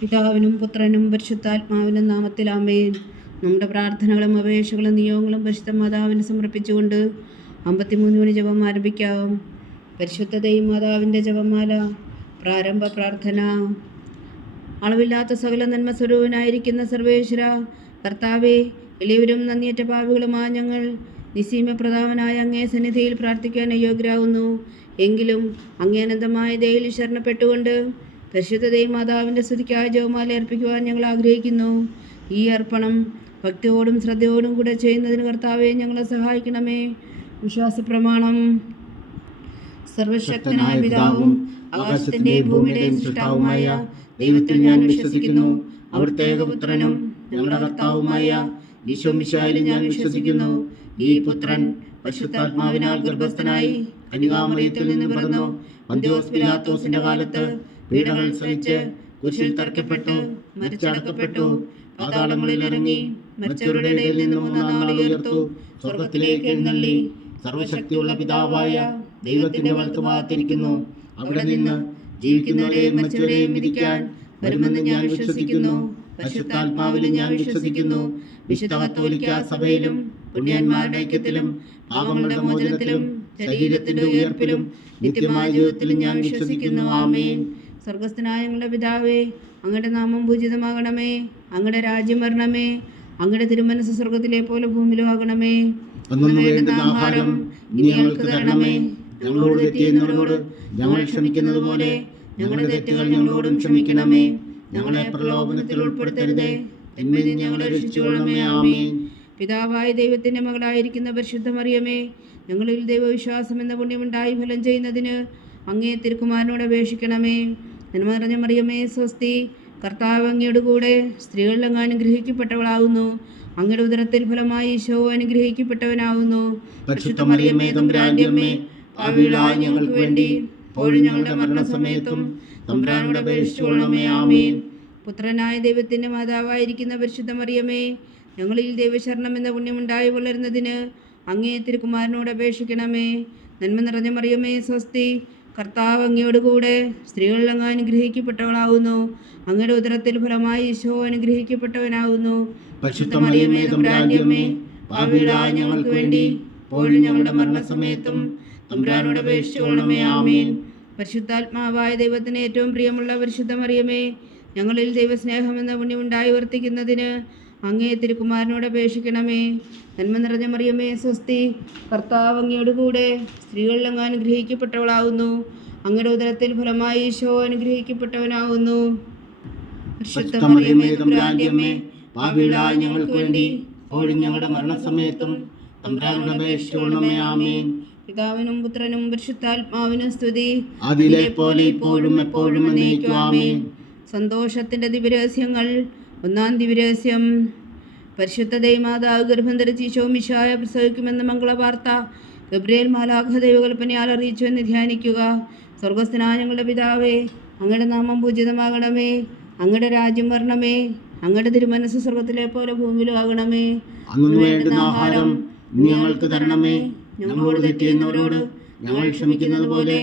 പിതാവിനും പുത്രനും പരിശുദ്ധാത്മാവിനും നാമത്തിൽ ആമേൻ. നമ്മുടെ പ്രാർത്ഥനകളും അപേക്ഷകളും നിയോഗങ്ങളും പരിശുദ്ധ മാതാവിന് സമർപ്പിച്ചുകൊണ്ട് 53 മണി ജപം ആരംഭിക്കാം. പരിശുദ്ധ ദൈവമാതാവിൻ്റെ ജപമാല. പ്രാരംഭ പ്രാർത്ഥന. അളവില്ലാത്ത സകല നന്മ സ്വരൂപനായിരിക്കുന്ന സർവേശ്വര കർത്താവേ, എളിയവരും നന്ദിയറ്റ പാപികളുമായ ഞങ്ങൾ നിസ്സീമപ്രതാപനായ അങ്ങേ സന്നിധിയിൽ പ്രാർത്ഥിക്കാൻ അയോഗ്യരാകുന്നു. എങ്കിലും അങ്ങേ അനന്തമായ ദയയിൽ ശരണപ്പെട്ടുകൊണ്ട് പരിശുദ്ധ ദൈവമാതാവിൻ്റെ സ്തുതിക്കായ ജപമാല അർപ്പിക്കുവാൻ ഞങ്ങൾ ആഗ്രഹിക്കുന്നു. ഈ അർപ്പണം ഭക്തിയോടും ശ്രദ്ധയോടും കൂടെ ചെയ്യുന്നതിന് കർത്താവെ ഞങ്ങളെ സഹായിക്കണമേ. വിശ്വാസ പ്രമാണം. സർവശക്തനായ പിതാവും ആകാശത്തിന്റെയും ഭൂമിയുടെയും സൃഷ്ടാവുമായ ദൈവത്തിൽ ഞാൻ വിശ്വസിക്കുന്നു. അവിടുത്തെ ഏകപുത്രനും ഞങ്ങളുടെ കർത്താവുമായ ഈശോ മിശിഹായിലും ഞാൻ വിശ്വസിക്കുന്നു. ഈ പുത്രൻ പരിശുദ്ധാത്മാവിനാൽ ഗർഭസ്ഥനായി കന്യകാമറിയത്തിൽ നിന്ന് പിറന്നു. പന്തിയോസ് പിലാത്തോസിന്റെ കാലത്ത് പീഡകൾ സഹിച്ച് കുരിശിൽ തറയ്ക്കപ്പെട്ടു, മരിച്ചടക്കപ്പെട്ടു, പാതാളങ്ങളിൽ ഇറങ്ങി, മരിച്ചവരുടെ ഇടയിൽ നിന്ന് 3-ാം നാൾ ഉയർത്തു, സ്വർഗത്തിലേക്ക് എഴുന്നള്ളി, സർവശക്തിയുള്ള പിതാവായ ദൈവത്തിന്റെ വലത്തുഭാഗത്തിരിക്കുന്നു. അവിടെ നിന്ന് ജീവിക്കുന്നവരെയും മരിച്ചവരെയും വിധിക്കാൻ വരുമെന്ന് ഞാൻ വിശ്വസിക്കുന്നു. പരിശുദ്ധാത്മാവിലും ഞാൻ വിശ്വസിക്കുന്നു. വിശുദ്ധ കത്തോലിക്കാ സഭയിലും പുണ്യന്മാരുടെ ഐക്യത്തിലും പാപങ്ങളുടെ മോചനത്തിലും ശരീരത്തിന്റെ ഉയർപ്പിലും നിത്യമായ ജീവിതത്തിലും ഞാൻ വിശ്വസിക്കുന്നു. ആമേൻ. സ്വർഗസ്ഥനായ ഞങ്ങളുടെ പിതാവേ, അങ്ങയുടെ നാമം പൂജിതമാകണമേ. അങ്ങയുടെ രാജ്യം വരണമേ. അങ്ങയുടെ തിരുമനസ്സ് സ്വർഗത്തിലെ പോലെ ഭൂമിയിലും ആകണമേ. വേണ്ടുന്ന ആഹാരം ഇനി ഞങ്ങൾക്ക് തരണമേ. ഞങ്ങളോട് തെറ്റിയുന്നവരോട് ഞങ്ങൾ ക്ഷമിക്കുന്നത് പോലെ ഞങ്ങളുടെ തെറ്റുകൾ ഞങ്ങളോടും ക്ഷമിക്കണമേ. ഞങ്ങളെ പ്രലോഭനത്തിൽ ഉൾപ്പെടുത്തരുതേ, തിന്മയിൽ നിന്ന് ഞങ്ങളെ രക്ഷിച്ചുകൊള്ളണമേ. ആമേൻ. പിതാവായ ദൈവത്തിന്റെ മകളായിരിക്കുന്ന പരിശുദ്ധ മറിയമേ, ഞങ്ങളിൽ ദൈവവിശ്വാസം എന്ന പുണ്യമുണ്ടായി ഫലം ചെയ്യുന്നതിന് അങ്ങേ തിരുക്കുമാരനോട് അപേക്ഷിക്കണമേ. നന്മ നിറഞ്ഞ മറിയമേ, സ്വസ്തി. കർത്താവ് അങ്ങയുടെ കൂടെ സ്ത്രീകളിൽ അങ്ങ് അനുഗ്രഹിക്കപ്പെട്ടവളാകുന്നു. അങ്ങയുടെ ഉദരത്തിൽ ഫലമായി ഈശോ അനുഗ്രഹിക്കപ്പെട്ടവനാകുന്നു. പരിശുദ്ധ മറിയമേ, തമ്പുരാന്റെ അമ്മേ, പാപികളായ ഞങ്ങൾക്ക് വേണ്ടി ഇപ്പോഴും ഞങ്ങളുടെ മരണസമയത്തും തമ്പുരാനോട് അപേക്ഷിച്ചുകൊള്ളണമേ. ആമേൻ. പുത്രനായ ദൈവത്തിന്റെ മാതാവായിരിക്കുന്ന പരിശുദ്ധ മറിയമേ, ഞങ്ങളിൽ ദൈവശരണം എന്ന പുണ്യമുണ്ടായി വളരുന്നതിന് അങ്ങേ തിരുക്കുമാരനോട് അപേക്ഷിക്കണമേ. നന്മ നിറഞ്ഞ മറിയമേ, സ്വസ്തി. കർത്താവ് അങ്ങയോട് കൂടെ സ്ത്രീകളിൽ അങ്ങ് അനുഗ്രഹിക്കപ്പെട്ടവളാകുന്നു. അങ്ങയുടെ ഉദരത്തിൽ ഫലമായി ഈശോ അനുഗ്രഹിക്കപ്പെട്ടവനാകുന്നു. പരിശുദ്ധ മറിയമേ, തമ്പുരാന്റെ അമ്മേ, പാപികളായ ഞങ്ങൾക്ക് വേണ്ടി ഇപ്പോഴും ഞങ്ങളുടെ മരണസമയത്തും തമ്പുരാനോട് അപേക്ഷിച്ചുകൊള്ളണമേ. ആമേൻ. പരിശുദ്ധാത്മാവായ ദൈവത്തിന് ഏറ്റവും പ്രിയമുള്ള പരിശുദ്ധ മറിയമേ, ഞങ്ങളിൽ ദൈവസ്നേഹം എന്ന പുണ്യമുണ്ടായി വർത്തിക്കുന്നതിന് അങ്ങേ തിരുക്കുമാരനോട് അപേക്ഷിക്കണമേ. നന്മ നിറഞ്ഞ മറിയമേ, സ്വസ്തി. കർത്താവ് അങ്ങയോട് കൂടെ സ്ത്രീകളിൽ അങ്ങ് അനുഗ്രഹിക്കപ്പെട്ടവളാകുന്നു. അങ്ങയുടെ ഉദരത്തിൽ ഫലമായി ഈശോ അനുഗ്രഹിക്കപ്പെട്ടവനാകുന്നു. പരിശുദ്ധ മറിയമേ, തമ്പുരാന്റെ അമ്മേ, പാപികളായ ഞങ്ങൾക്ക് വേണ്ടി ഇപ്പോഴും ഞങ്ങളുടെ മരണസമയത്തും തമ്പുരാനോട് അപേക്ഷിച്ചുകൊള്ളണമേ. ആമേൻ. പിതാവിനും പുത്രനും പരിശുദ്ധാത്മാവിനും സ്തുതി, അതിലെ പോലെ ഇപ്പോഴും എപ്പോഴും എന്നേക്കും. ആമേൻ. സന്തോഷത്തിന്റെ ദിവ്യരഹസ്യങ്ങൾ. 1-ാം ദിവ്യരഹസ്യം. പരിശുദ്ധ ദൈവമാതാവ് ഗർഭം ധരിച്ച് ഈശോ മിശിഹായെ പ്രസവിക്കുമെന്ന മംഗളവാർത്ത ഗബ്രിയേൽ മാലാഖ ദൈവകൽപ്പനയാൽ അറിയിച്ചു എന്ന് ധ്യാനിക്കുക. സ്വർഗസ്ഥനായ ഞങ്ങളുടെ പിതാവേ, അങ്ങയുടെ നാമം പൂജിതമാകണമേ. അങ്ങയുടെ രാജ്യം വരണമേ. അങ്ങയുടെ തിരുമനസ്സ് സ്വർഗത്തിലെ പോലെ ഭൂമിയിലും ആകണമേ. അന്ന് വേണ്ടുന്ന ആഹാരം ഞങ്ങൾക്ക് തരണമേ. ഞങ്ങളോട് തെറ്റിയുന്നവരോട് ഞങ്ങൾ ക്ഷമിക്കുന്നത് പോലെ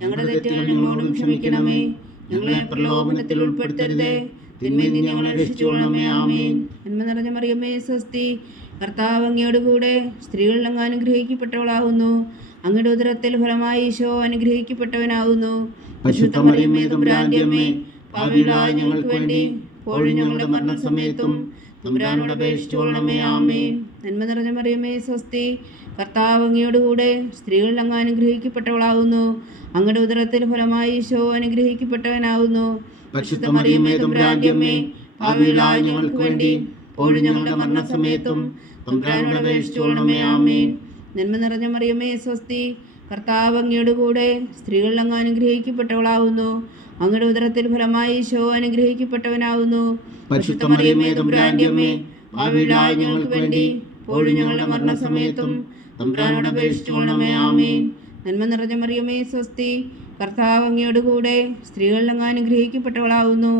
ഞങ്ങളുടെ തെറ്റുകൾ ഞങ്ങളോടും ക്ഷമിക്കണമേ. ഞങ്ങളെ പ്രലോഭനത്തിൽ ഉൾപ്പെടുത്തരുതേ, തിന്മയിൽ നിന്ന് ഞങ്ങളെ രക്ഷിച്ചുകൊള്ളണമേ. ആമേൻ. നന്മ നിറഞ്ഞ മറിയമേ, സ്വസ്തി. കർത്താവ് അങ്ങയോട് കൂടെ സ്ത്രീകളിൽ അങ്ങ് അനുഗ്രഹിക്കപ്പെട്ടവളാകുന്നു. അങ്ങയുടെ ഉദരത്തിൽ ഫലമായി ഈശോ അനുഗ്രഹിക്കപ്പെട്ടവനാകുന്നു. പരിശുദ്ധ മറിയമേ, തമ്പുരാന്റെ അമ്മേ, പാപികളായ ഞങ്ങൾക്ക് വേണ്ടി ഇപ്പോഴും ഞങ്ങളുടെ മരണസമയത്തും തമ്പുരാനോട് അപേക്ഷിച്ചുകൊള്ളണമേ. ആമേൻ. നന്മ നിറഞ്ഞ മറിയമേ, സ്വസ്തി. കർത്താവ് അങ്ങയോട് കൂടെ സ്ത്രീകളിൽ അങ്ങ് അനുഗ്രഹിക്കപ്പെട്ടവളാകുന്നു. അങ്ങയുടെ ഉദരത്തിൽ ഫലമായി ഈശോ അനുഗ്രഹിക്കപ്പെട്ടവനാകുന്നു. പരിശുദ്ധ മറിയമേ, തമ്പുരാന്റെ അമ്മേ, പാപികളായ ഞങ്ങൾക്ക് വേണ്ടി ഇപ്പോഴും ഞങ്ങളുടെ മരണസമയത്തും തമ്പുരാനോട് അപേക്ഷിച്ചുകൊള്ളണമേ. ആമേൻ. നന്മ നിറഞ്ഞ മറിയമേ, സ്വസ്തി. കർത്താവ് അങ്ങയോട് കൂടെ സ്ത്രീകളിൽ അങ്ങ് അനുഗ്രഹിക്കപ്പെട്ടവളാകുന്നു. അങ്ങയുടെ ഉദരത്തിൽ ഫലമായി ഈശോ അനുഗ്രഹിക്കപ്പെട്ടവനാകുന്നു. പരിശുദ്ധ മറിയമേ, തമ്പുരാന്റെ അമ്മേ, പാപികളായ ഞങ്ങൾക്ക് വേണ്ടി ഇപ്പോഴും ഞങ്ങളുടെ മരണസമയത്തും തമ്പുരാനോട് അപേക്ഷിച്ചുകൊള്ളണമേ. ആമേൻ. നന്മ നിറഞ്ഞ മറിയമേ, സ്വസ്തി. കർത്താവ് അങ്ങയോട് കൂടെ സ്ത്രീകളിൽ അങ്ങ് അനുഗ്രഹിക്കപ്പെട്ടവളാകുന്നു.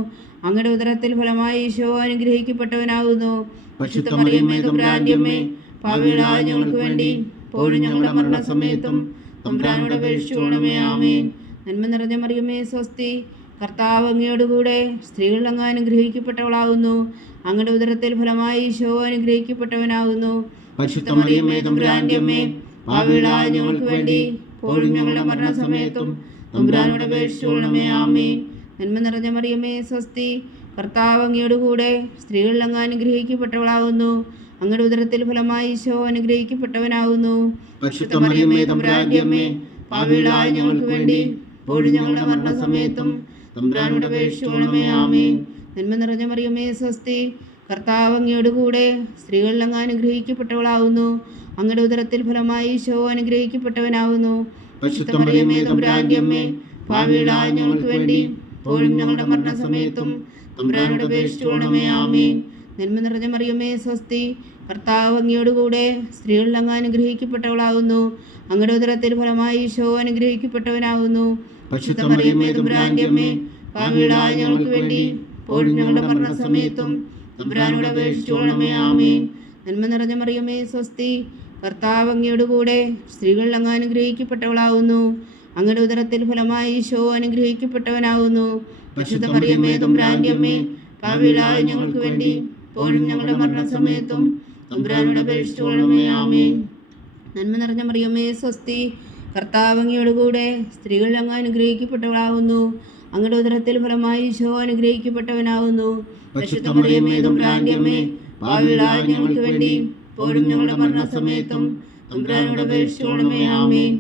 അങ്ങയുടെ ഉദരത്തിൽ ഫലമായി ഈശോ അനുഗ്രഹിക്കപ്പെട്ടവനാകുന്നു. പരിശുദ്ധ മറിയമേ, തമ്പുരാന്റെ അമ്മേ, പാപികളായ ഞങ്ങൾക്ക് വേണ്ടി ഇപ്പോഴും ഞങ്ങളുടെ മരണസമയത്തും തമ്പുരാനോട് അപേക്ഷിച്ചുകൊള്ളണമേ. ആമേൻ. നന്മ നിറഞ്ഞ മറിയമേ, സ്വസ്തി. കർത്താവ് അങ്ങയോടുകൂടെ സ്ത്രീകൾ അങ്ങ് അനുഗ്രഹിക്കപ്പെട്ടവളാകുന്നു. അങ്ങയുടെ ഉദരത്തിൽ ഫലമായി ഈശോ അനുഗ്രഹിക്കപ്പെട്ടവനാകുന്നു. പരിശുദ്ധ മറിയമേ തമ്പുരാന്റെ അമ്മേ, പാപികളായ ഞങ്ങൾക്ക് വേണ്ടി ഇപ്പോഴും ഞങ്ങളുടെ മരണസമയത്തും തമ്പുരാനോട് അപേക്ഷിച്ചുകൊള്ളണമേ. ആമേൻ. നന്മ നിറഞ്ഞ മറിയമേ സ്വസ്തി, കർത്താവ് അങ്ങയോടുകൂടെ സ്ത്രീകൾ അങ്ങ് അനുഗ്രഹിക്കപ്പെട്ടവളാകുന്നു. അങ്ങയുടെ ഉദരത്തിൽ ഫലമായി ഈശോ അനുഗ്രഹിക്കപ്പെട്ടവനാകുന്നു. പരിശുദ്ധ മറിയമേ തമ്പുരാന്റെ അമ്മേ, പാപികളായ ഞങ്ങൾക്ക് വേണ്ടി ഇപ്പോഴും ഞങ്ങളുടെ മരണസമയത്തും തമ്പുരാനോട് അപേക്ഷിച്ചുകൊള്ളണമേ. ആമേൻ. നന്മ നിറഞ്ഞ മറിയമേ സ്വസ്തി, കർത്താവ് അങ്ങയോടുകൂടെ സ്ത്രീകൾ അങ്ങ് അനുഗ്രഹിക്കപ്പെട്ടവളാകുന്നു. അങ്ങയുടെ ഉദരത്തിൽ ഫലമായി ഈശോ അനുഗ്രഹിക്കപ്പെട്ടവനാകുന്നു. പരിശുദ്ധ മറിയമേ തമ്പുരാന്റെ അമ്മേ, പാപികളായ ഞങ്ങൾക്ക് വേണ്ടി ഇപ്പോഴും ഞങ്ങളുടെ മരണസമയത്തും തമ്പുരാനോട് അപേക്ഷിച്ചുകൊള്ളണമേ. ആമേൻ. നന്മ നിറഞ്ഞ മറിയമേ സ്വസ്തി, കർത്താവ് അങ്ങയോടുകൂടെ സ്ത്രീകൾ അങ്ങ് അനുഗ്രഹിക്കപ്പെട്ടവളാകുന്നു. അങ്ങയുടെ ഉദരത്തിൽ ഫലമായി ഈശോ അനുഗ്രഹിക്കപ്പെട്ടവനാകുന്നു. പരിശുദ്ധ മറിയമേ തമ്പുരാന്റെ അമ്മേ, പാപികളായ ഞങ്ങൾക്ക് വേണ്ടി ഇപ്പോഴും ഞങ്ങളുടെ മരണസമയത്തും തമ്പുരാനോട് അപേക്ഷിച്ചുകൊള്ളണമേ. ആമേൻ. നന്മ നിറഞ്ഞ മറിയമേ സ്വസ്തി, കർത്താവ് അങ്ങയോടുകൂടെ സ്ത്രീകൾ അങ്ങ് അനുഗ്രഹിക്കപ്പെട്ടവളാകുന്നു. അങ്ങയുടെ ഉദരത്തിൽ ഫലമായി ഈശോ അനുഗ്രഹിക്കപ്പെട്ടവനാകുന്നു. പരിശുദ്ധ മറിയമേ തമ്പുരാന്റെ അമ്മേ, പാപികളായ ഞങ്ങൾക്ക് വേണ്ടി ഇപ്പോഴും ഞങ്ങളുടെ മരണസമയത്തും തമ്പുരാനോട് അപേക്ഷിച്ചുകൊള്ളണമേ. ആമേൻ. നന്മ നിറഞ്ഞ മറിയമേ സ്വസ്തി, കർത്താവ് അങ്ങയോടുകൂടെ സ്ത്രീകൾ അങ്ങ് അനുഗ്രഹിക്കപ്പെട്ടവളാകുന്നു. അങ്ങയുടെ ഉദരത്തിൽ ഫലമായി ഈശോ അനുഗ്രഹിക്കപ്പെട്ടവനാകുന്നു. പരിശുദ്ധ മറിയമേ തമ്പുരാന്റെ അമ്മേ, പാപികളായ ഞങ്ങൾക്ക് വേണ്ടി ഇപ്പോഴും ഞങ്ങളുടെ മരണസമയത്തും തമ്പുരാനോട് അപേക്ഷിച്ചുകൊള്ളണമേ. ആമേൻ.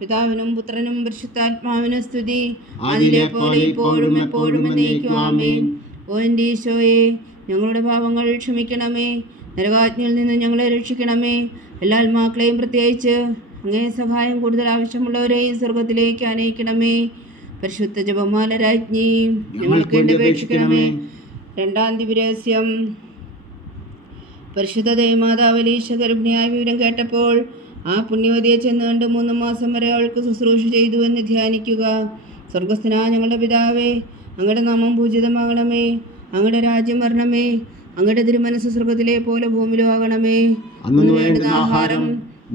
പിതാവിനും പുത്രനും പരിശുദ്ധാത്മാവിനും സ്തുതി, ആദിയിലെ പോലെ ഇപ്പോഴും എപ്പോഴും എന്നേക്കും. ആമേൻ. ഓ എൻ്റെ ഈശോയെ, ഞങ്ങളുടെ പാപങ്ങൾ ക്ഷമിക്കണമേ. നരകാജ്ഞയിൽ നിന്ന് ഞങ്ങളെ രക്ഷിക്കണമേ. എല്ലാ ആത്മാക്കളെയും പ്രത്യേകിച്ച് അങ്ങേ സഹായം കൂടുതൽ ആവശ്യമുള്ളവരെയും സ്വർഗത്തിലേക്ക് അനയിക്കണമേ. പരിശുദ്ധ ജപമാല രാജ്ഞി, ഞങ്ങൾക്ക് വേണ്ടി അപേക്ഷിക്കണമേ. രണ്ടാം ദിവ്യരഹസ്യം. പരിശുദ്ധ ദേവമാതാവ് എലീശ ഗർഭിണിയായ വിവരം കേട്ടപ്പോൾ ആ പുണ്യവതിയെ ചെന്ന് കണ്ട് 3 മാസം വരെ അവൾക്ക് ശുശ്രൂഷ ചെയ്തു എന്ന് ധ്യാനിക്കുക. സ്വർഗസ്ഥനായ ഞങ്ങളുടെ പിതാവേ, അങ്ങയുടെ നാമം പൂജിതമാകണമേ. അങ്ങയുടെ രാജ്യം വരണമേ. അങ്ങയുടെ തിരുമനസ്സ് സ്വർഗത്തിലെ പോലെ ഭൂമിയിലും ആകണമേ. അന്നു വേണ്ടുന്ന ആഹാരം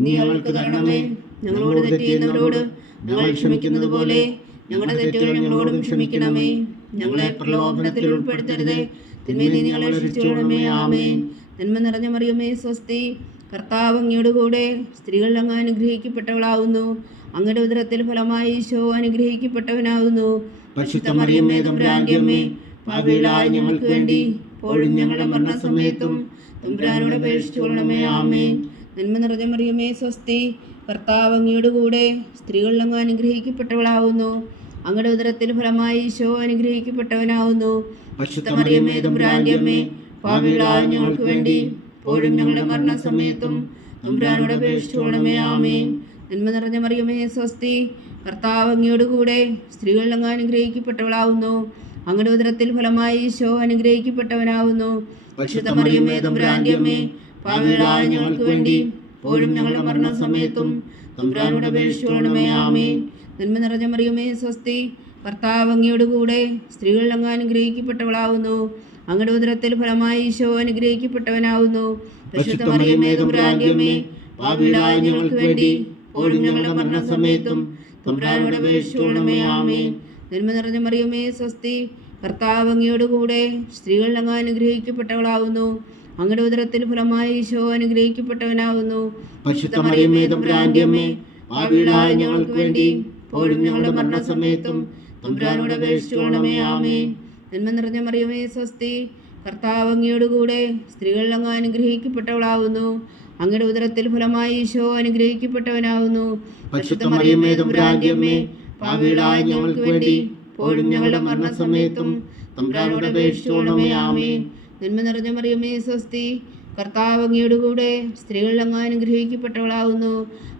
നീ ഞങ്ങൾക്ക് തരണമേ. ഞങ്ങളോട് തെറ്റ് ചെയ്യുന്നവരോട് ഞങ്ങൾ ക്ഷമിക്കുന്നത് പോലെ ഞങ്ങളുടെ തെറ്റുകൾ ഞങ്ങളോടും ക്ഷമിക്കണമേ. ഞങ്ങളെ പ്രലോഭനത്തിൽ ഉൾപ്പെടുത്തരുതേ, തിന്മയിൽ നിന്ന് ഞങ്ങളെ രക്ഷിച്ചുകൊള്ളണമേ. ആമേൻ. നന്മ നിറഞ്ഞ മറിയമേ സ്വസ്തി, കർത്താവ് അങ്ങയോടുകൂടെ സ്ത്രീകൾ അങ്ങ് അനുഗ്രഹിക്കപ്പെട്ടവളാകുന്നു. അങ്ങയുടെ ഉദരത്തിൽ ഫലമായി ഈശോ അനുഗ്രഹിക്കപ്പെട്ടവനാകുന്നു. പരിശുദ്ധ മറിയമേ തമ്പുരാന്റെ അമ്മേ, പാപികളായ ഞങ്ങൾക്ക് വേണ്ടി ഇപ്പോഴും ഞങ്ങളുടെ മരണസമയത്തും തമ്പുരാനോട് അപേക്ഷിച്ചുകൊള്ളണമേ. ആമേൻ. നന്മ നിറഞ്ഞ മറിയമേ സ്വസ്തി, കർത്താവ് അങ്ങയോടുകൂടെ സ്ത്രീകൾ അങ്ങ് അനുഗ്രഹിക്കപ്പെട്ടവളാകുന്നു. അങ്ങയുടെ ഉദരത്തിൽ ഫലമായി ഈശോ അനുഗ്രഹിക്കപ്പെട്ടവനാകുന്നു. പരിശുദ്ധ മറിയമേ തമ്പുരാന്റെ അമ്മേ, പാപികളായ ഞങ്ങൾക്ക് വേണ്ടി ഇപ്പോഴും ഞങ്ങളുടെ മരണസമയത്തും തമ്പുരാനോട് അപേക്ഷിച്ചുകൊള്ളണമേ. ആമേൻ. നന്മ നിറഞ്ഞ മറിയമേ സ്വസ്തി, കർത്താവ് അങ്ങയോടുകൂടെ സ്ത്രീകൾ അങ്ങ് അനുഗ്രഹിക്കപ്പെട്ടവളാകുന്നു. അങ്ങയുടെ ഉദരത്തിൽ ഫലമായി ഈശോ അനുഗ്രഹിക്കപ്പെട്ടവനാകുന്നു. പരിശുദ്ധ മറിയമേ തമ്പുരാന്റെ അമ്മേ, പാപികളായ ഞങ്ങൾക്ക് വേണ്ടി ഇപ്പോഴും ഞങ്ങളുടെ മരണസമയത്തും തമ്പുരാനോട് അപേക്ഷിച്ചുകൊള്ളണമേ. ആമേൻ. നന്മ നിറഞ്ഞ മറിയമേ സ്വസ്തി, കർത്താവ് അങ്ങയോടുകൂടെ സ്ത്രീകൾ അങ്ങ് അനുഗ്രഹിക്കപ്പെട്ടവളാകുന്നു. അങ്ങയുടെ ഉദരത്തിൽ ഫലമായി ഈശോ അനുഗ്രഹിക്കപ്പെട്ടവനാകുന്നു. പരിശുദ്ധ മറിയമേ തമ്പുരാന്റെ അമ്മേ, പാപികളായ ഞങ്ങൾക്ക് വേണ്ടി ഇപ്പോഴും ഞങ്ങളുടെ മരണസമയത്തും തമ്പുരാനോട് അപേക്ഷിച്ചുകൊള്ളണമേ. ആമേൻ. നന്മ നിറഞ്ഞ മറിയമേ സ്വസ്തി, കർത്താവ് അങ്ങയോടുകൂടെ സ്ത്രീകൾ അങ്ങ് അനുഗ്രഹിക്കപ്പെട്ടവളാകുന്നു. അങ്ങയുടെ ഉദരത്തിൽ ഫലമായി ഈശോ അനുഗ്രഹിക്കപ്പെട്ടവനാകുന്നു. പരിശുദ്ധ മറിയമേ തമ്പുരാന്റെ അമ്മേ, പാപികളായ ഞങ്ങൾക്ക് വേണ്ടി ഇപ്പോഴും ഞങ്ങളുടെ മരണസമയത്തും തമ്പുരാനോട് അപേക്ഷിച്ചുകൊള്ളണമേ. ആമേൻ. നന്മ നിറഞ്ഞ മറിയമേ സ്വസ്തി, കർത്താവ് അങ്ങയോടുകൂടെ സ്ത്രീകൾ അങ്ങ് അനുഗ്രഹിക്കപ്പെട്ടവളാകുന്നു. അങ്ങയുടെ ഉദരത്തിൽ ഫലമായി ഈശോ അനുഗ്രഹിക്കപ്പെട്ടവനാകുന്നു. പരിശുദ്ധ മറിയമേ തമ്പുരാന്റെ അമ്മേ, പാപികളായ ഞങ്ങൾക്ക് വേണ്ടി ഇപ്പോഴും ഞങ്ങളുടെ മരണസമയത്തും തമ്പുരാനോട് അപേക്ഷിച്ചുകൊള്ളണമേ. ആമേൻ. നന്മ നിറഞ്ഞ മറിയമേ സ്വസ്തി, കർത്താവ് അങ്ങയോടുകൂടെ സ്ത്രീകൾ അങ്ങ് അനുഗ്രഹിക്കപ്പെട്ടവളാകുന്നു.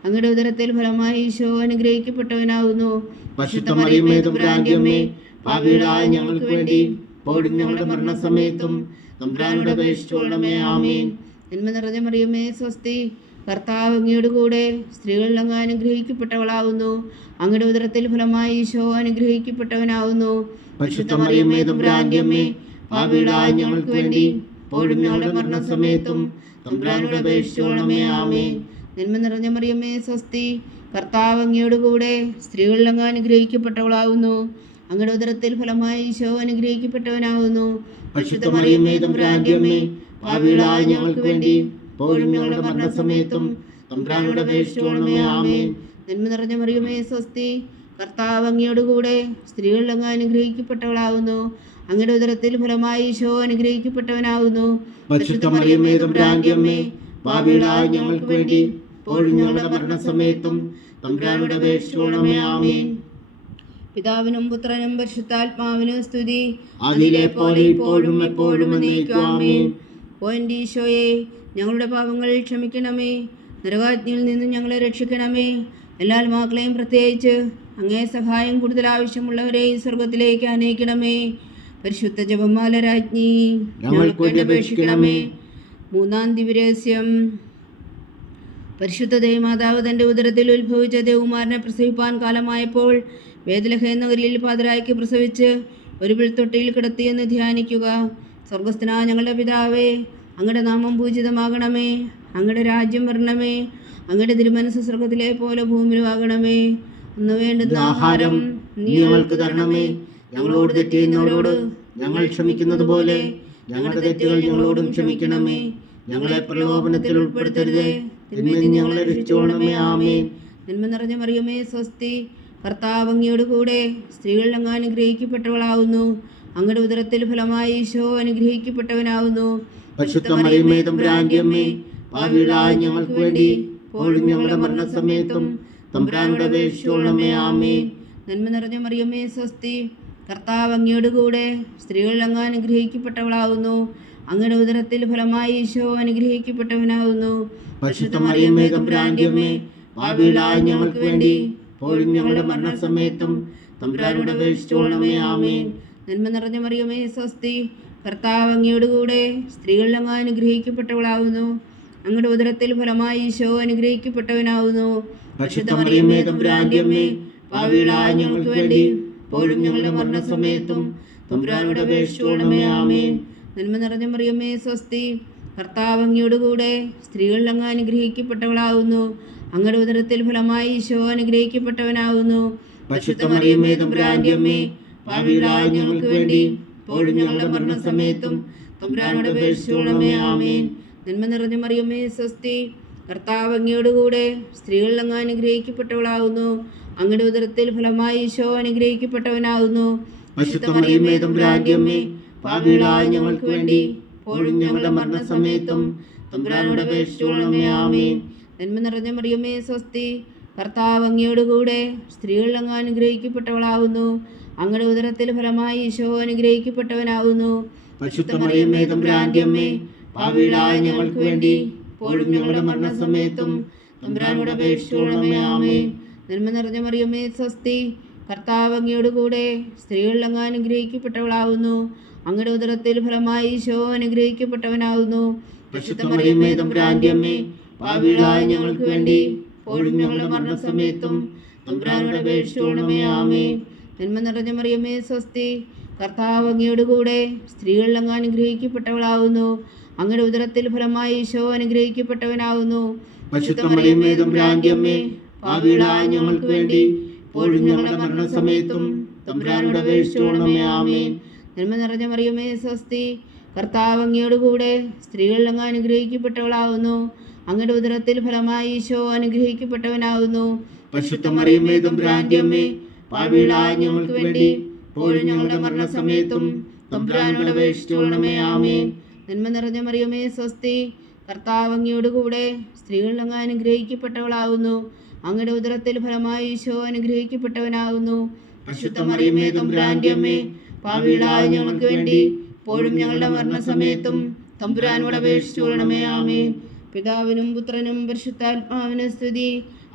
അങ്ങയുടെ ഉദരത്തിൽ ഫലമായി ഈശോ അനുഗ്രഹിക്കപ്പെട്ടവനാകുന്നു. പരിശുദ്ധ മറിയമേ തമ്പുരാന്റെ അമ്മേ, പാപികളായ ഞങ്ങൾക്ക് വേണ്ടി ഇപ്പോഴും ഞങ്ങളുടെ മരണസമയത്തും തമ്പുരാനോട് അപേക്ഷിച്ചുകൊള്ളണമേ. ആമേൻ. നന്മ നിറഞ്ഞ മറിയമേ സ്വസ്തി, കർത്താവ് അങ്ങയോടുകൂടെ സ്ത്രീകൾ അങ്ങ് അനുഗ്രഹിക്കപ്പെട്ടവളാകുന്നു. അങ്ങയുടെ ഉദരത്തിൽ ഫലമായി ഈശോ അനുഗ്രഹിക്കപ്പെട്ടവനാകുന്നു. പരിശുദ്ധ മറിയമേ തമ്പുരാന്റെ അമ്മേ, പാപികളായ ഞങ്ങൾക്ക് വേണ്ടി ഇപ്പോഴും ഞങ്ങളുടെ മരണസമയത്തും തമ്പുരാനോട് അപേക്ഷിച്ചുകൊള്ളണമേ. ആമേൻ. നന്മ നിറഞ്ഞ മറിയമേ സ്വസ്തി, കർത്താവ് അങ്ങയോടുകൂടെ സ്ത്രീകൾ അങ്ങ് അനുഗ്രഹിക്കപ്പെട്ടവളാകുന്നു. അങ്ങയുടെ ഉദരത്തിൽ ഫലമായി ഈശോ അനുഗ്രഹിക്കപ്പെട്ടവനാകുന്നു. പരിശുദ്ധ മറിയമേ തമ്പുരാന്റെ അമ്മേ, പാപികളായ ഞങ്ങൾക്ക് വേണ്ടി ഇപ്പോഴും ഞങ്ങളുടെ മരണസമയത്തും തമ്പുരാനോട് അപേക്ഷിച്ചുകൊള്ളണമേ. ആമേൻ. നന്മ നിറഞ്ഞ മറിയമേ സ്വസ്തി, കർത്താവ് അങ്ങയോടുകൂടെ സ്ത്രീകളിൽ അങ്ങ് അനുഗ്രഹിക്കപ്പെട്ടവളാകുന്നു. അങ്ങയുടെ ഉദരത്തിൽ ഫലമായി ഈശോ അനുഗ്രഹിക്കപ്പെട്ടവനാകുന്നു. പരിശുദ്ധ മറിയമേ തമ്പുരാന്റെ അമ്മേ, പാപികളായ ഞങ്ങൾക്ക് വേണ്ടി ഇപ്പോഴും ഞങ്ങളുടെ മരണസമയത്തും തമ്പുരാനോട് അപേക്ഷിച്ചുകൊള്ളണമേ. ആമേൻ. പിതാവിനും പുത്രനും പരിശുദ്ധാത്മാവിനും സ്തുതി, അതിലെ പോലെ ഇപ്പോഴും എപ്പോഴും എന്നേക്കും. ആമേൻ. ഓ എൻ്റെ ഈശോയെ, ഞങ്ങളുടെ പാപങ്ങൾ ക്ഷമിക്കണമേ, നരകാഗ്നിയിൽ നിന്ന് ഞങ്ങളെ രക്ഷിക്കണമേ. എല്ലാ ആത്മാക്കളെയും പ്രത്യേകിച്ച് അങ്ങേ സഹായം കൂടുതൽ ആവശ്യമുള്ളവരെയും സ്വർഗത്തിലേക്ക് അനയിക്കണമേ. പരിശുദ്ധ ജപമാല രാജ്ഞി ഞങ്ങൾക്ക് വേണ്ടി അപേക്ഷിക്കണമേ. മൂന്നാം ദിവ്യരഹസ്യം. പരിശുദ്ധ ദേവമാതാവ് തൻ്റെ ഉദരത്തിൽ ഉത്ഭവിച്ച ദേവകുമാരനെ പ്രസവിപ്പാൻ കാലമായപ്പോൾ ബേത്ലഹേം നഗരിയിൽ പാതിരായ്ക്ക് പ്രസവിച്ച് ഒരു പിൽത്തൊട്ടിയിൽ കിടത്തിയെന്ന് ധ്യാനിക്കുക. സ്വർഗസ്ഥനായ ഞങ്ങളുടെ പിതാവേ, അങ്ങയുടെ നാമം പൂജിതമാകണമേ, അങ്ങയുടെ രാജ്യം വരണമേ, അങ്ങയുടെ തിരുമനസ്സ് സ്വർഗത്തിലെ പോലെ ഭൂമിയിലും ആകണമേ. അന്ന് വേണ്ടുന്ന ആഹാരം നീ ഞങ്ങൾക്ക് തരണമേ. ഞങ്ങളോട് തെറ്റ് ചെയ്യുന്നവരോട് ഞങ്ങൾ ക്ഷമിക്കുന്നത് പോലെ ഞങ്ങളുടെ തെറ്റുകൾ ഞങ്ങളോടും ക്ഷമിക്കണമേ. ഞങ്ങളെ പ്രലോഭനത്തിൽ ഉൾപ്പെടുത്തരുതേ, തിന്മയിൽ നിന്ന് ഞങ്ങളെ രക്ഷിച്ചുകൊള്ളണമേ. ആമേൻ. നന്മ നിറഞ്ഞ മറിയമേ സ്വസ്തി, കർത്താവ് അങ്ങയോട് കൂടെ സ്ത്രീകളിൽ അങ്ങ് അനുഗ്രഹിക്കപ്പെട്ടവളാവുന്നു. അങ്ങയുടെ ഉദരത്തിൽ ഫലമായി ഈശോ അനുഗ്രഹിക്കപ്പെട്ടവനാവുന്നു. പരിശുദ്ധ മറിയമേ തമ്പുരാന്റെ അമ്മേ, പാപികളായ ഞങ്ങൾക്ക് വേണ്ടി ഇപ്പോഴും ഞങ്ങളുടെ മരണസമയത്തും തമ്പുരാനോട് അപേക്ഷിച്ചുകൊള്ളണമേ. ആമേൻ. നന്മ നിറഞ്ഞ മറിയമേ സ്വസ്തി, കർത്താവ് അങ്ങയോട് കൂടെ സ്ത്രീകളിൽ അങ്ങ് അനുഗ്രഹിക്കപ്പെട്ടവളാവുന്നു. അങ്ങയുടെ ഉദരത്തിൽ ഫലമായി ഈശോ അനുഗ്രഹിക്കപ്പെട്ടവനാവുന്നു. പരിശുദ്ധ മറിയമേ തമ്പുരാന്റെ അമ്മേ, പാപികളായ ഞങ്ങൾക്ക് വേണ്ടി ഇപ്പോഴും ഞങ്ങളുടെ മരണസമയത്തും തമ്പുരാനോട് അപേക്ഷിച്ചുകൊള്ളണമേ. ആമേൻ. നന്മ നിറഞ്ഞ മറിയമേ സ്വസ്തി, കർത്താവ് അങ്ങയോട് കൂടെ സ്ത്രീകളിൽ അങ്ങ് അനുഗ്രഹിക്കപ്പെട്ടവളാവുന്നു. അങ്ങയുടെ ഉദരത്തിൽ ഫലമായി ഈശോ അനുഗ്രഹിക്കപ്പെട്ടവനാവുന്നു. പരിശുദ്ധ മറിയമേ തമ്പുരാന്റെ അമ്മേ, പാപികളായ ഞങ്ങൾക്ക് വേണ്ടി ഇപ്പോഴും ഞങ്ങളുടെ മരണസമയത്തും തമ്പുരാനോട് അപേക്ഷിച്ചുകൊള്ളണമേ. ആമേൻ. നന്മ നിറഞ്ഞ മറിയമേ സ്വസ്തി, കർത്താവ് അങ്ങയോട് കൂടെ സ്ത്രീകളിൽ അങ്ങ് അനുഗ്രഹിക്കപ്പെട്ടവളാവുന്നു. അങ്ങയുടെ ഉദരത്തിൽ ഫലമായി ഈശോ അനുഗ്രഹിക്കപ്പെട്ടവനാവുന്നു. പരിശുദ്ധ മറിയമേ തമ്പുരാന്റെ അമ്മേ, പാപികളായ ഞങ്ങൾക്ക് വേണ്ടി ഇപ്പോഴും ഞങ്ങളുടെ മരണസമയത്തും തമ്പുരാനോട് അപേക്ഷിച്ചുകൊള്ളണമേ. ആമേൻ. നന്മ നിറഞ്ഞ മറിയമേ സ്വസ്തി, കർത്താവ് അങ്ങയോട് കൂടെ സ്ത്രീകളിൽ അങ്ങ് അനുഗ്രഹിക്കപ്പെട്ടവളാവുന്നു. അങ്ങയുടെ ഉദരത്തിൽ ഫലമായി ഈശോ അനുഗ്രഹിക്കപ്പെട്ടവനാവുന്നു. പരിശുദ്ധ മറിയമേ തമ്പുരാന്റെ അമ്മേ, പാപികളായ ഞങ്ങൾക്ക് വേണ്ടി ഇപ്പോഴും ഞങ്ങളുടെ മരണസമയത്തും തമ്പുരാനോട് അപേക്ഷിച്ചുകൊള്ളണമേ. ആമേൻ. നന്മ നിറഞ്ഞ മറിയമേ സ്വസ്തി, കർത്താവ് അങ്ങയോട് കൂടെ സ്ത്രീകളിൽ അങ്ങ് അനുഗ്രഹിക്കപ്പെട്ടവളാവുന്നു. അങ്ങയുടെ ഉദരത്തിൽ ഫലമായി ഈശോ അനുഗ്രഹിക്കപ്പെട്ടവനാവുന്നു. പരിശുദ്ധ മറിയമേ തമ്പുരാന്റെ അമ്മേ, പാപികളായ ഞങ്ങൾക്ക് വേണ്ടി ഇപ്പോഴും ഞങ്ങളുടെ മരണസമയത്തും തമ്പുരാനോട് അപേക്ഷിച്ചുകൊള്ളണമേ. ആമേൻ. നന്മ നിറഞ്ഞ മറിയമേ സ്വസ്തി, കർത്താവ് അങ്ങയോട് കൂടെ സ്ത്രീകളിൽ അങ്ങ് അനുഗ്രഹിക്കപ്പെട്ടവളാവുന്നു. അങ്ങയുടെ ഉദരത്തിൽ ഫലമായി ഈശോ അനുഗ്രഹിക്കപ്പെട്ടവനാവുന്നു. പരിശുദ്ധ മറിയമേ തമ്പുരാന്റെ അമ്മേ, പാപികളായ ഞങ്ങൾക്ക് വേണ്ടി ഇപ്പോഴും ഞങ്ങളുടെ മരണസമയത്തും തമ്പുരാനോട് അപേക്ഷിച്ചുകൊള്ളണമേ. ആമേൻ. നന്മ നിറഞ്ഞ മറിയമേ സ്വസ്തി, കർത്താവ് അങ്ങയോട് കൂടെ സ്ത്രീകളിൽ അങ്ങ് അനുഗ്രഹിക്കപ്പെട്ടവളാവുന്നു. അങ്ങയുടെ ഉദരത്തിൽ ഫലമായി ഈശോ അനുഗ്രഹിക്കപ്പെട്ടവനാവുന്നു. പരിശുദ്ധ മറിയമേ തമ്പുരാന്റെ അമ്മേ, പാപികളായ ഞങ്ങൾക്ക് വേണ്ടി ഇപ്പോഴും ഞങ്ങളുടെ മരണസമയത്തും തമ്പുരാനോട് അപേക്ഷിച്ചുകൊള്ളണമേ. ആമേൻ. നന്മ നിറഞ്ഞ മറിയമേ സ്വസ്തി, കർത്താവ് അങ്ങയോട് കൂടെ സ്ത്രീകളിൽ അങ്ങ് അനുഗ്രഹിക്കപ്പെട്ടവളാവുന്നു. അങ്ങയുടെ ഉദരത്തിൽ ഫലമായി ഈശോ അനുഗ്രഹിക്കപ്പെട്ടവനാവുന്നു. പരിശുദ്ധ മറിയമേ തമ്പുരാന്റെ അമ്മേ, പാപികളായ ഞങ്ങൾക്ക് വേണ്ടി ഇപ്പോഴും ഞങ്ങളുടെ മരണസമയത്തും തമ്പുരാനോട് അപേക്ഷിച്ചുകൊള്ളണമേ. ആമേൻ. നന്മ നിറഞ്ഞ മറിയമേ സ്വസ്തി, കർത്താവ് അങ്ങയോട് കൂടെ സ്ത്രീകളിൽ അങ്ങ് അനുഗ്രഹിക്കപ്പെട്ടവളാവുന്നു. അങ്ങയുടെ ഉദരത്തിൽ ഫലമായി ഈശോ അനുഗ്രഹിക്കപ്പെട്ടവനാവുന്നു. പരിശുദ്ധ മറിയമേ തമ്പുരാന്റെ അമ്മേ, പാപികളായ ഞങ്ങൾക്ക് വേണ്ടി ഇപ്പോഴും ഞങ്ങളുടെ മരണസമയത്തും തമ്പുരാനോട് അപേക്ഷിച്ചുകൊള്ളണമേ. ആമേൻ. പിതാവിനും പുത്രനും പരിശുദ്ധാത്മാവിനും സ്തുതി,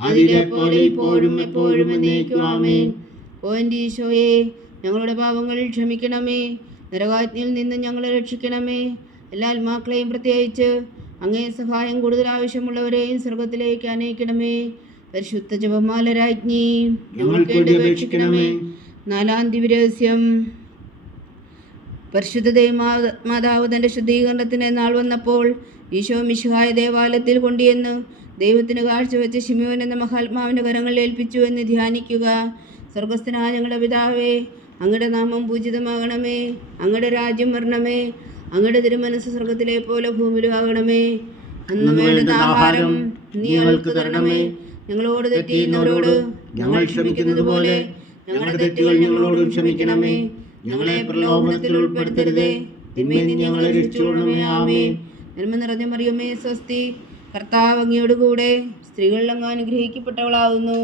അതിലെ പോലെ ഇപ്പോഴും എപ്പോഴും എന്നേക്കും. ആമേൻ. ഓ എൻ്റെ ഈശോയെ, ഞങ്ങളുടെ പാപങ്ങൾ ക്ഷമിക്കണമേ, നരകാഗ്നിയിൽ നിന്ന് ഞങ്ങളെ രക്ഷിക്കണമേ. എല്ലാ ആത്മാക്കളെയും പ്രത്യേകിച്ച് അങ്ങേ സഹായം കൂടുതൽ ആവശ്യമുള്ളവരെയും സ്വർഗത്തിലേക്ക് അനയിക്കണമേ. പരിശുദ്ധ ജപമാല രാജ്ഞി ഞങ്ങൾക്ക് വേണ്ടി അപേക്ഷിക്കണമേ. നാലാം ദിവ്യരഹസ്യം. പരിശുദ്ധ മാതാവ് തൻ്റെ ശുദ്ധീകരണത്തിന് നാൾ വന്നപ്പോൾ ഈശോ മിശിഹായ ദേവാലയത്തിൽ കൊണ്ടുവന്ന് ദൈവത്തിന് കാഴ്ചവെച്ച് ശിമയോൻ എന്ന മഹാത്മാവിൻ്റെ കരങ്ങളിൽ ഏൽപ്പിച്ചു എന്ന് ധ്യാനിക്കുക. സ്വർഗസ്ഥനായ ഞങ്ങളുടെ പിതാവേ, അങ്ങയുടെ നാമം പൂജിതമാകണമേ. അങ്ങയുടെ രാജ്യം വരണമേ. അങ്ങയുടെ തിരുമനസ് സ്വർഗത്തിലെ പോലെ ഭൂമിയിലും ആകണമേ. അന്ന് വേണ്ടുന്ന ആഹാരം നീ ഞങ്ങൾക്ക് തരണമേ. ഞങ്ങളോട് തെറ്റ് ചെയ്യുന്നവരോട് ഞങ്ങൾ ക്ഷമിക്കുന്നത് പോലെ ഞങ്ങളുടെ തെറ്റുകൾ ഞങ്ങളോടും ക്ഷമിക്കണമേ. ഞങ്ങളെ പ്രലോഭനത്തിൽ ഉൾപ്പെടുത്തരുതേ, തിന്മയിൽ നിന്ന് ഞങ്ങളെ രക്ഷിച്ചുകൊള്ളണമേ. ആമേൻ. നന്മ നിറഞ്ഞ മറിയമേ, സ്വസ്തി. കർത്താവ് അങ്ങയോടുകൂടെ സ്ത്രീകളിൽ അങ്ങ് അനുഗ്രഹിക്കപ്പെട്ടവളാകുന്നു.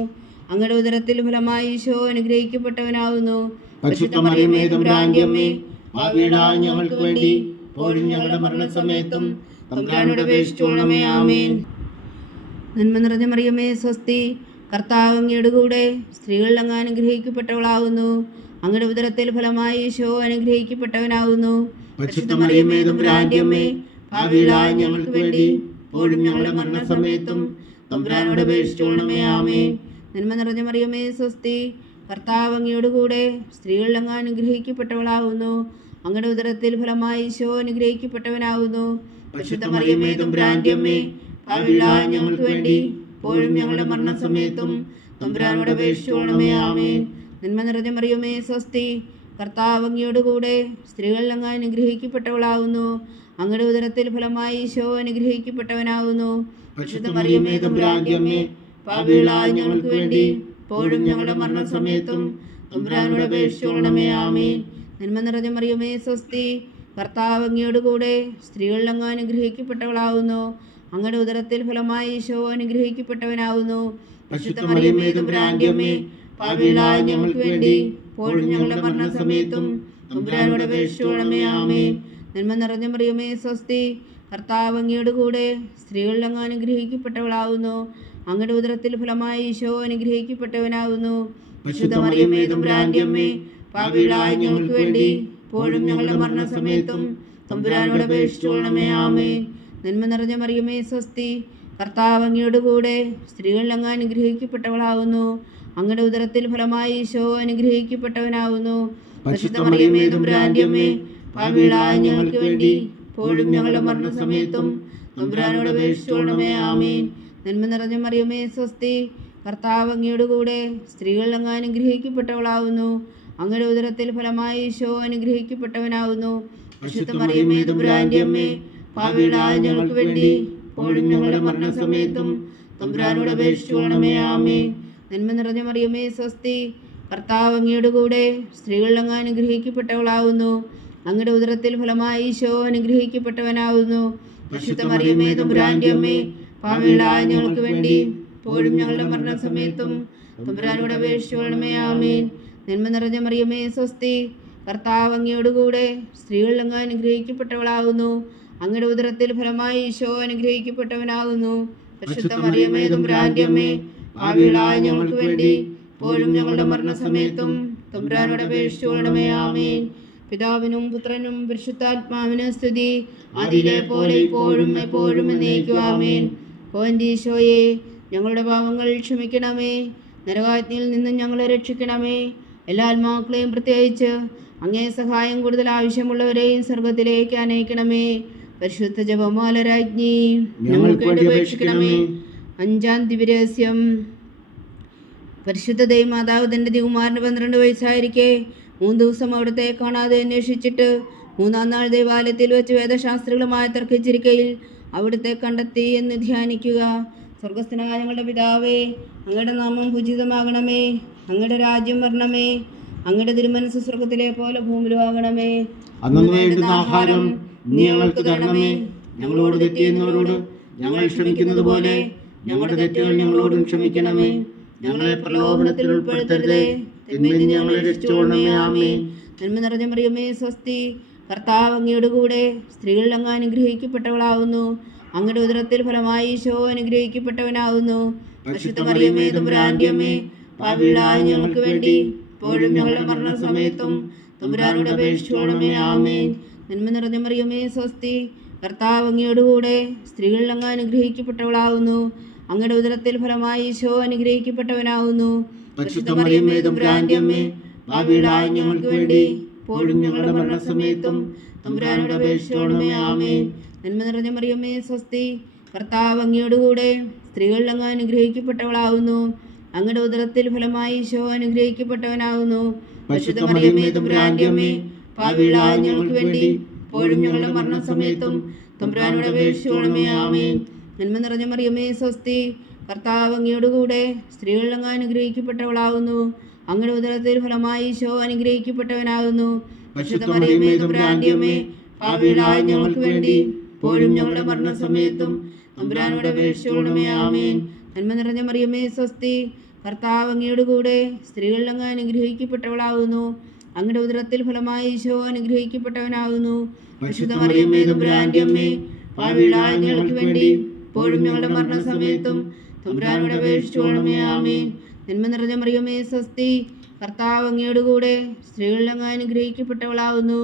അങ്ങയുടെ ഉദരത്തിൽ ഫലമായി ഈശോ അനുഗ്രഹിക്കപ്പെട്ടവനാകുന്നു. പരിശുദ്ധ മറിയമേ, തമ്പുരാന്റെ അമ്മേ, പാപികളായ ഞങ്ങൾക്ക് വേണ്ടി ഇപ്പോഴും ഞങ്ങളുടെ മരണസമയത്തും തമ്പുരാനോട് അപേക്ഷിച്ചുകൊള്ളണമേ. ആമേൻ. നന്മ നിറഞ്ഞ മറിയമേ, സ്വസ്തി. കർത്താവ് അങ്ങയോടുകൂടെ സ്ത്രീകളിൽ അങ്ങ് അനുഗ്രഹിക്കപ്പെട്ടവളാകുന്നു. അങ്ങയുടെ ഉദരത്തിൽ ഫലമായി ഈശോ അനുഗ്രഹിക്കപ്പെട്ടവനാകുന്നു. പരിശുദ്ധ മറിയമേ, തമ്പുരാന്റെ അമ്മേ, പാപികളായ ഞങ്ങൾക്ക് വേണ്ടി ഇപ്പോഴും ഞങ്ങളുടെ മരണസമയത്തും തമ്പുരാനോട് അപേക്ഷിച്ചുകൊള്ളണമേ. ആമേൻ. നന്മ നിറഞ്ഞ മറിയമേ, സ്വസ്തി. കർത്താവ് അങ്ങയോടുകൂടെ സ്ത്രീകളിൽ അങ്ങ് അനുഗ്രഹിക്കപ്പെട്ടവളാകുന്നു. അങ്ങയുടെ ഉദരത്തിൽ ഫലമായി ഈശോ അനുഗ്രഹിക്കപ്പെട്ടവനാകുന്നു. പരിശുദ്ധ മറിയമേ, തമ്പുരാന്റെ അമ്മേ, പാപികളായ ഞങ്ങൾക്ക് വേണ്ടി ഇപ്പോഴും ഞങ്ങളുടെ മരണസമയത്തും തമ്പുരാനോട് അപേക്ഷിച്ചുകൊള്ളണമേ. ആമേൻ. നന്മ നിറഞ്ഞ മറിയമേ, സ്വസ്തി. കർത്താവ് അങ്ങയോടുകൂടെ സ്ത്രീകളിൽ അങ്ങ് അനുഗ്രഹിക്കപ്പെട്ടവളാകുന്നു. അങ്ങയുടെ ഉദരത്തിൽ ഫലമായി ഈശോ അനുഗ്രഹിക്കപ്പെട്ടവനാകുന്നു. പരിശുദ്ധ മറിയമേ, തമ്പുരാന്റെ അമ്മേ, പാപികളായ ഞങ്ങൾക്ക് വേണ്ടി ഇപ്പോഴും ഞങ്ങളുടെ മരണസമയത്തും തമ്പുരാനോട് അപേക്ഷിച്ചുകൊള്ളണമേ. ആമേൻ. നന്മ നിറഞ്ഞ മറിയമേ, സ്വസ്തി. കർത്താവ് അങ്ങയോടുകൂടെ സ്ത്രീകളിൽ അങ്ങ് അനുഗ്രഹിക്കപ്പെട്ടവളാകുന്നു. അങ്ങയുടെ ഉദരത്തിൽ ഫലമായി ഈശോ അനുഗ്രഹിക്കപ്പെട്ടവനാകുന്നു. പരിശുദ്ധ മറിയമേ, തമ്പുരാന്റെ അമ്മേ, പാപികളായ ഞങ്ങൾക്ക് വേണ്ടി ഇപ്പോഴും ഞങ്ങളുടെ മരണസമയത്തും തമ്പുരാനോട് അപേക്ഷിച്ചുകൊള്ളണമേ. ആമേൻ. നന്മ നിറഞ്ഞ മറിയമേ, സ്വസ്തി. കർത്താവ് അങ്ങയോടുകൂടെ സ്ത്രീകളിൽ അങ്ങ് അനുഗ്രഹിക്കപ്പെട്ടവളാകുന്നു. അങ്ങയുടെ ഉദരത്തിൽ ഫലമായി ഈശോ അനുഗ്രഹിക്കപ്പെട്ടവനാകുന്നു. പരിശുദ്ധ മറിയമേ, തമ്പുരാന്റെ അമ്മേ, പാപികളായ ഞങ്ങൾക്ക് വേണ്ടി ഇപ്പോഴും ഞങ്ങളുടെ മരണസമയത്തും തമ്പുരാനോട് അപേക്ഷിച്ചുകൊള്ളണമേ. ആമേൻ. നന്മ നിറഞ്ഞ മറിയമേ, സ്വസ്തി. കർത്താവ് അങ്ങയോടുകൂടെ സ്ത്രീകളിൽ അങ്ങ് അനുഗ്രഹിക്കപ്പെട്ടവളാകുന്നു. അങ്ങയുടെ ഉദരത്തിൽ ഫലമായി ഈശോ അനുഗ്രഹിക്കപ്പെട്ടവനാകുന്നു. പരിശുദ്ധ മറിയമേ, തമ്പുരാന്റെ അമ്മേ, പാപികളായ ഞങ്ങൾക്ക് വേണ്ടി ഇപ്പോഴും ഞങ്ങളുടെ മരണസമയത്തും തമ്പുരാനോട് അപേക്ഷിച്ചുകൊള്ളണമേ. ആമേൻ. നന്മ നിറഞ്ഞ മറിയമേ, സ്വസ്തി. കർത്താവ് അങ്ങയോടുകൂടെ സ്ത്രീകളിൽ അങ്ങ് അനുഗ്രഹിക്കപ്പെട്ടവളാകുന്നു. അങ്ങയുടെ ഉദരത്തിൽ ഫലമായി ഈശോ അനുഗ്രഹിക്കപ്പെട്ടവനാകുന്നു. പരിശുദ്ധ മറിയമേ, തമ്പുരാന്റെ അമ്മേ, പാപികളായ ഞങ്ങൾക്ക് വേണ്ടി ഇപ്പോഴും ഞങ്ങളുടെ മരണസമയത്തും തമ്പുരാനോട് അപേക്ഷിച്ചുകൊള്ളണമേ. ആമേൻ. നന്മ നിറഞ്ഞ മറിയമേ, സ്വസ്തി. കർത്താവ് അങ്ങയോടുകൂടെ സ്ത്രീകളിൽ അങ്ങ് അനുഗ്രഹിക്കപ്പെട്ടവളാകുന്നു. അങ്ങയുടെ ഉദരത്തിൽ ഫലമായി ഈശോ അനുഗ്രഹിക്കപ്പെട്ടവനാകുന്നു. പരിശുദ്ധ മറിയമേ, തമ്പുരാന്റെ അമ്മേ, പാപികളായ ഞങ്ങൾക്ക് വേണ്ടി ഇപ്പോഴും ഞങ്ങളുടെ മരണസമയത്തും തമ്പുരാനോട് അപേക്ഷിച്ചുകൊള്ളണമേ. ആമേൻ. നന്മ നിറഞ്ഞ മറിയമേ, സ്വസ്തി. കർത്താവ് അങ്ങയോടുകൂടെ സ്ത്രീകളിൽ അങ്ങ് അനുഗ്രഹിക്കപ്പെട്ടവളാകുന്നു. അങ്ങയുടെ ഉദരത്തിൽ ഫലമായി ഈശോ അനുഗ്രഹിക്കപ്പെട്ടവനാകുന്നു. പരിശുദ്ധ മറിയമേ, തമ്പുരാന്റെ അമ്മേ, പാപികളായ ഞങ്ങൾക്ക് വേണ്ടി ഇപ്പോഴും ഞങ്ങളുടെ മരണസമയത്തും തമ്പുരാനോട് അപേക്ഷിച്ചുകൊള്ളണമേ. ആമേൻ. പിതാവിനും പുത്രനും പരിശുദ്ധാത്മാവിനും സ്തുതി. ആദിയിലെ പോലെ ഇപ്പോഴും എപ്പോഴും എന്നേക്കും. ആമേൻ. ഓ എൻ്റെ ഈശോയെ, ഞങ്ങളുടെ പാപങ്ങൾ ക്ഷമിക്കണമേ. നരകാഗ്നിയിൽ നിന്നും ഞങ്ങളെ രക്ഷിക്കണമേ. എല്ലാ ആത്മാക്കളെയും പ്രത്യേകിച്ച് അങ്ങേ സഹായം കൂടുതൽ ആവശ്യമുള്ളവരെയും സ്വർഗത്തിലേക്ക് അനയിക്കണമേ. പരിശുദ്ധ ജപമാല രാജ്ഞി ഞങ്ങൾക്ക് വേണ്ടി അപേക്ഷിക്കണമേ. 5-ാം ദിവ്യരഹസ്യം. പരിശുദ്ധ ദൈവമാതാവ് തൻ്റെ ദിവകുമാരന് 12 വയസ്സായിരിക്കെ 3 ദിവസം അവിടുത്തെ കാണാതെ അന്വേഷിച്ചിട്ട് 3-ാം നാൾ ദേവാലയത്തിൽ വെച്ച് വേദശാസ്ത്രികളുമായി തർക്കിച്ചിരിക്കയിൽ അവിടുത്തെ കണ്ടെത്തി എന്ന് ധ്യാനിക്കുക. സ്വർഗസ്ഥനായ ഞങ്ങളുടെ പിതാവേ, അങ്ങയുടെ നാമം പൂജിതമാകണമേ. അങ്ങയുടെ രാജ്യം വരണമേ. അങ്ങയുടെ തിരുമനസ് സ്വർഗത്തിലെ പോലെ ഭൂമിയിലും ആകണമേ. അന്നു വേണ്ടുന്ന ആഹാരം നീ ഞങ്ങൾക്ക് തരണമേ. ഞങ്ങളോട് തെറ്റ് ചെയ്യുന്നവരോട് ഞങ്ങൾ ക്ഷമിക്കുന്നത് പോലെ ഞങ്ങളുടെ തെറ്റുകൾ ഞങ്ങളോടും ക്ഷമിക്കണമേ. ഞങ്ങളെ പ്രലോഭനത്തിൽ ഉൾപ്പെടുത്തരുതേ, തിന്മയിൽ നിന്ന് ഞങ്ങളെ രക്ഷിച്ചുകൊള്ളണമേ. ആമേൻ. നന്മ നിറഞ്ഞ മറിയമേ, സ്വസ്തി. കർത്താവ് അങ്ങയോടുകൂടെ സ്ത്രീകളിൽ അങ്ങ് അനുഗ്രഹിക്കപ്പെട്ടവളാകുന്നു. അങ്ങയുടെ ഉദരത്തിൽ ഫലമായി ഈശോ അനുഗ്രഹിക്കപ്പെട്ടവനാകുന്നു. പരിശുദ്ധ മറിയമേ, തമ്പുരാന്റെ അമ്മേ, പാപികളായ ഞങ്ങൾക്ക് വേണ്ടി ഇപ്പോഴും ഞങ്ങളുടെ മരണസമയത്തും തമ്പുരാനോട് അപേക്ഷിച്ചുകൊള്ളണമേ. ആമേൻ. നന്മ നിറഞ്ഞ മറിയമേ, സ്വസ്തി. കർത്താവ് അങ്ങയോടുകൂടെ സ്ത്രീകളിൽ അങ്ങ് അനുഗ്രഹിക്കപ്പെട്ടവളാകുന്നു. അങ്ങയുടെ ഉദരത്തിൽ ഫലമായി ഈശോ അനുഗ്രഹിക്കപ്പെട്ടവനാകുന്നു. പരിശുദ്ധ മറിയമേ, തമ്പുരാന്റെ അമ്മേ, പാപികളായ ഞങ്ങൾക്ക് വേണ്ടി ഇപ്പോഴും ഞങ്ങളുടെ മരണസമയത്തും തമ്പുരാനോട് അപേക്ഷിച്ചുകൊള്ളണമേ. ആമേൻ. നന്മ നിറഞ്ഞ മറിയമേ, സ്വസ്തി. കർത്താവ് അങ്ങയോടുകൂടെ സ്ത്രീകളിൽ അങ്ങ് അനുഗ്രഹിക്കപ്പെട്ടവളാകുന്നു. അങ്ങയുടെ ഉദരത്തിൽ ഫലമായി ഈശോ അനുഗ്രഹിക്കപ്പെട്ടവനാകുന്നു. പരിശുദ്ധ മറിയമേ തമ്പുരാന്റെ അമ്മേ, പാപികളായ ഞങ്ങൾക്ക് വേണ്ടി ഇപ്പോഴും ഞങ്ങളുടെ മരണസമയത്തും തമ്പുരാനോട് അപേക്ഷിച്ചുകൊള്ളണമേ. ആമേൻ. നന്മ നിറഞ്ഞ മറിയമേ സ്വസ്തി, കർത്താവ് അങ്ങയോടുകൂടെ സ്ത്രീകൾ അങ്ങ് അനുഗ്രഹിക്കപ്പെട്ടവളാകുന്നു. അങ്ങയുടെ ഉദരത്തിൽ ഫലമായി ഈശോ അനുഗ്രഹിക്കപ്പെട്ടവനാകുന്നു. പരിശുദ്ധ മറിയമേ തമ്പുരാന്റെ അമ്മേ, പാപികളായ ഞങ്ങൾക്ക് വേണ്ടി ഇപ്പോഴും ഞങ്ങളുടെ മരണസമയത്തും തമ്പുരാനോട് അപേക്ഷിച്ചുകൊള്ളണമേ. ആമേൻ. നന്മ നിറഞ്ഞ മറിയമേ സ്വസ്തി, കർത്താവ് അങ്ങയോടുകൂടെ സ്ത്രീകൾ അങ്ങ് അനുഗ്രഹിക്കപ്പെട്ടവളാകുന്നു. അങ്ങയുടെ ഉദരത്തിൽ ഫലമായി ഈശോ അനുഗ്രഹിക്കപ്പെട്ടവനാകുന്നു. പരിശുദ്ധ മറിയമേ തമ്പുരാന്റെ അമ്മേ, പാപികളായ ഞങ്ങൾക്ക് വേണ്ടി ഇപ്പോഴും ഞങ്ങളുടെ മരണസമയത്തും തമ്പുരാനോട് അപേക്ഷിച്ചുകൊള്ളണമേ. ആമേൻ. നന്മ നിറഞ്ഞ മറിയമേ സ്വസ്തി, കർത്താവ് അങ്ങയോടുകൂടെ സ്ത്രീകൾ അങ്ങ് അനുഗ്രഹിക്കപ്പെട്ടവളാകുന്നു.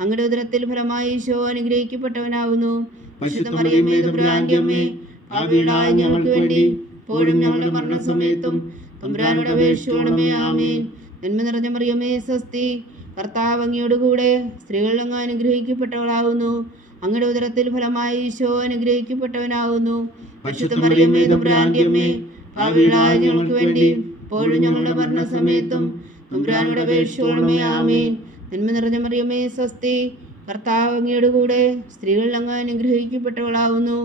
അങ്ങയുടെ ഉദരത്തിൽ ഫലമായി ഈശോ അനുഗ്രഹിക്കപ്പെട്ടവനാകുന്നു. പരിശുദ്ധ മറിയമേ തമ്പുരാന്റെ അമ്മേ, പാപികളായ ഞങ്ങൾക്ക് വേണ്ടി ഇപ്പോഴും ഞങ്ങളുടെ മരണസമയത്തും തമ്പുരാനോട് അപേക്ഷിച്ചുകൊള്ളണമേ. ആമേൻ. നന്മ നിറഞ്ഞ മറിയമേ സ്വസ്തി, കർത്താവ് അങ്ങയോടുകൂടെ സ്ത്രീകൾ അങ്ങ് അനുഗ്രഹിക്കപ്പെട്ടവളാകുന്നു. അങ്ങയുടെ ഉദരത്തിൽ ഫലമായി ഈശോ അനുഗ്രഹിക്കപ്പെട്ടവനാകുന്നു. പരിശുദ്ധ മറിയമേ തമ്പുരാന്റെ അമ്മേ, പാപികളായ ഞങ്ങൾക്ക് വേണ്ടി ഇപ്പോഴും ഞങ്ങളുടെ മരണസമയത്തും തമ്പുരാനോട് അപേക്ഷിച്ചുകൊള്ളണമേ. ആമേൻ. നന്മ നിറഞ്ഞ മറിയമേ സ്വസ്തി, കർത്താവ് അങ്ങയോടുകൂടെ സ്ത്രീകൾ അങ്ങ് അനുഗ്രഹിക്കപ്പെട്ടവളാകുന്നു.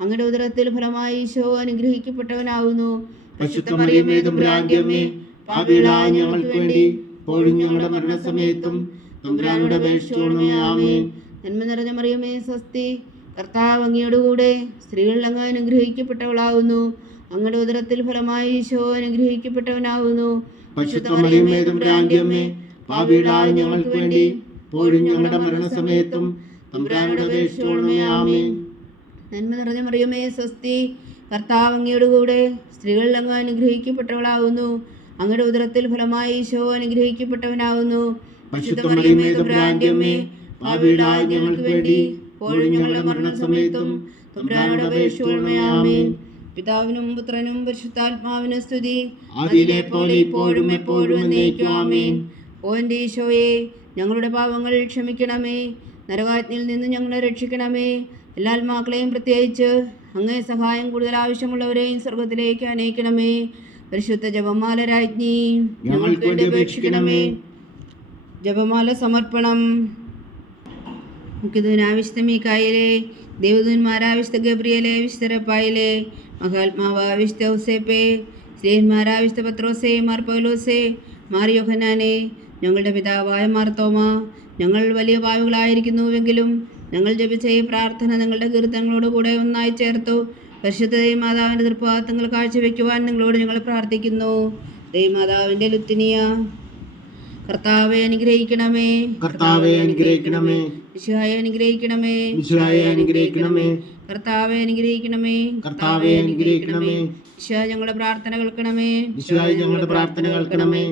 അങ്ങയുടെ ഉദരത്തിൽ ഫലമായി ഈശോ അനുഗ്രഹിക്കപ്പെട്ടവനാകുന്നു. പരിശുദ്ധ മറിയമേ തമ്പുരാന്റെ അമ്മേ, പാപികളായ ഞങ്ങൾക്ക് വേണ്ടി ഇപ്പോഴും ഞങ്ങളുടെ മരണസമയത്തും തമ്പുരാനോട് അപേക്ഷിച്ചുകൊള്ളണമേ. ആമേൻ. നന്മ നിറഞ്ഞ മറിയമേ സ്വസ്തി, കർത്താവ് അങ്ങയോടുകൂടെ സ്ത്രീകൾ അങ്ങ് അനുഗ്രഹിക്കപ്പെട്ടവളാകുന്നു. അങ്ങയുടെ ഉദരത്തിൽ ഫലമായി ഈശോ അനുഗ്രഹിക്കപ്പെട്ടവനാകുന്നു. പരിശുദ്ധ മറിയമേ തമ്പുരാന്റെ അമ്മേ, പാപികളായ ഞങ്ങൾക്ക് വേണ്ടി ഇപ്പോഴും ഞങ്ങളുടെ മരണസമയത്തും തമ്പുരാനോട് അപേക്ഷിച്ചുകൊള്ളണമേ. ആമേൻ. നന്മ നിറഞ്ഞ മറിയമേ സ്വസ്തി, കർത്താവ് അങ്ങയോടുകൂടെ സ്ത്രീകൾ അങ്ങ് അനുഗ്രഹിക്കപ്പെട്ടവളാകുന്നു. അങ്ങയുടെ ഉദരത്തിൽ ഫലമായി ഈശോ അനുഗ്രഹിക്കപ്പെട്ടവനാകുന്നു. പരിശുദ്ധ മറിയമേ തമ്പുരാന്റെ അമ്മേ, പാപികളായ ഞങ്ങൾക്ക് വേണ്ടി ഇപ്പോഴും ഞങ്ങളുടെ മരണസമയത്തും തമ്പുരാനോട് അപേക്ഷിച്ചുകൊള്ളണമേ. ആമേൻ. പിതാവിനും പുത്രനും പരിശുദ്ധാത്മാവിനും സ്തുതി, ആദിയിലെ പോലെ ഇപ്പോഴും എപ്പോഴും എന്നേക്കും. ആമേൻ. ഓ എൻ്റെ ഈശോയെ, ഞങ്ങളുടെ പാപങ്ങൾ ക്ഷമിക്കണമേ. നരകാജ്ഞയിൽ നിന്ന് ഞങ്ങളെ രക്ഷിക്കണമേ. എല്ലാ ആത്മാക്കളെയും പ്രത്യേകിച്ച് അങ്ങേ സഹായം കൂടുതൽ ആവശ്യമുള്ളവരെയും സ്വർഗത്തിലേക്ക് അനയിക്കണമേ. പരിശുദ്ധ ജപമാല രാജ്ഞി, ഞങ്ങൾക്ക് വേണ്ടി അപേക്ഷിക്കണമേ. ജപമാല സമർപ്പണം. മുഖ്യദൂനാവിശുദ്ധ മീക്കായേലേ, ദേവദൂന്മാരാവിശുദ്ധ ഗബ്രിയേലേ, വിശുദ്ധ റഫായേലേ, മഹാത്മാവാവിശുദ്ധ ഔസേപ്പേ, സ്ലേഹന്മാരാവിശുദ്ധ പത്രോസേ, മാർ പൗലോസേ, മാർ യോഹന്നാനേ, ഞങ്ങളുടെ പിതാവായ മാർത്തോമ, ഞങ്ങൾ വലിയ പാവികളായിരിക്കുന്നുവെങ്കിലും ഞങ്ങൾ ജപിച്ച ഈ പ്രാർത്ഥന നിങ്ങളുടെ കീർത്തനങ്ങളോട് കൂടെ ഒന്നായി ചേർത്തു പരിശുദ്ധ ദൈവമാതാവിൻ്റെ തൃപ്പാദങ്ങൾ കാഴ്ചവെക്കുവാൻ നിങ്ങളോട് ഞങ്ങൾ പ്രാർത്ഥിക്കുന്നു. ദൈവമാതാവിൻ്റെ ലുത്തിനിയ, കർത്താവെ അനുഗ്രഹിക്കണമേ. കർത്താവെ അനുഗ്രഹിക്കണമേ. ഈശോയെ അനുഗ്രഹിക്കണമേ. ഈശോയെ അനുഗ്രഹിക്കണമേ. കർത്താവെ അനുഗ്രഹിക്കണമേ. കർത്താവെ അനുഗ്രഹിക്കണമേ. ഈശോ ഞങ്ങളുടെ പ്രാർത്ഥന കേൾക്കണമേ. ഈശോയെ ഞങ്ങളുടെ പ്രാർത്ഥന കേൾക്കണമേ.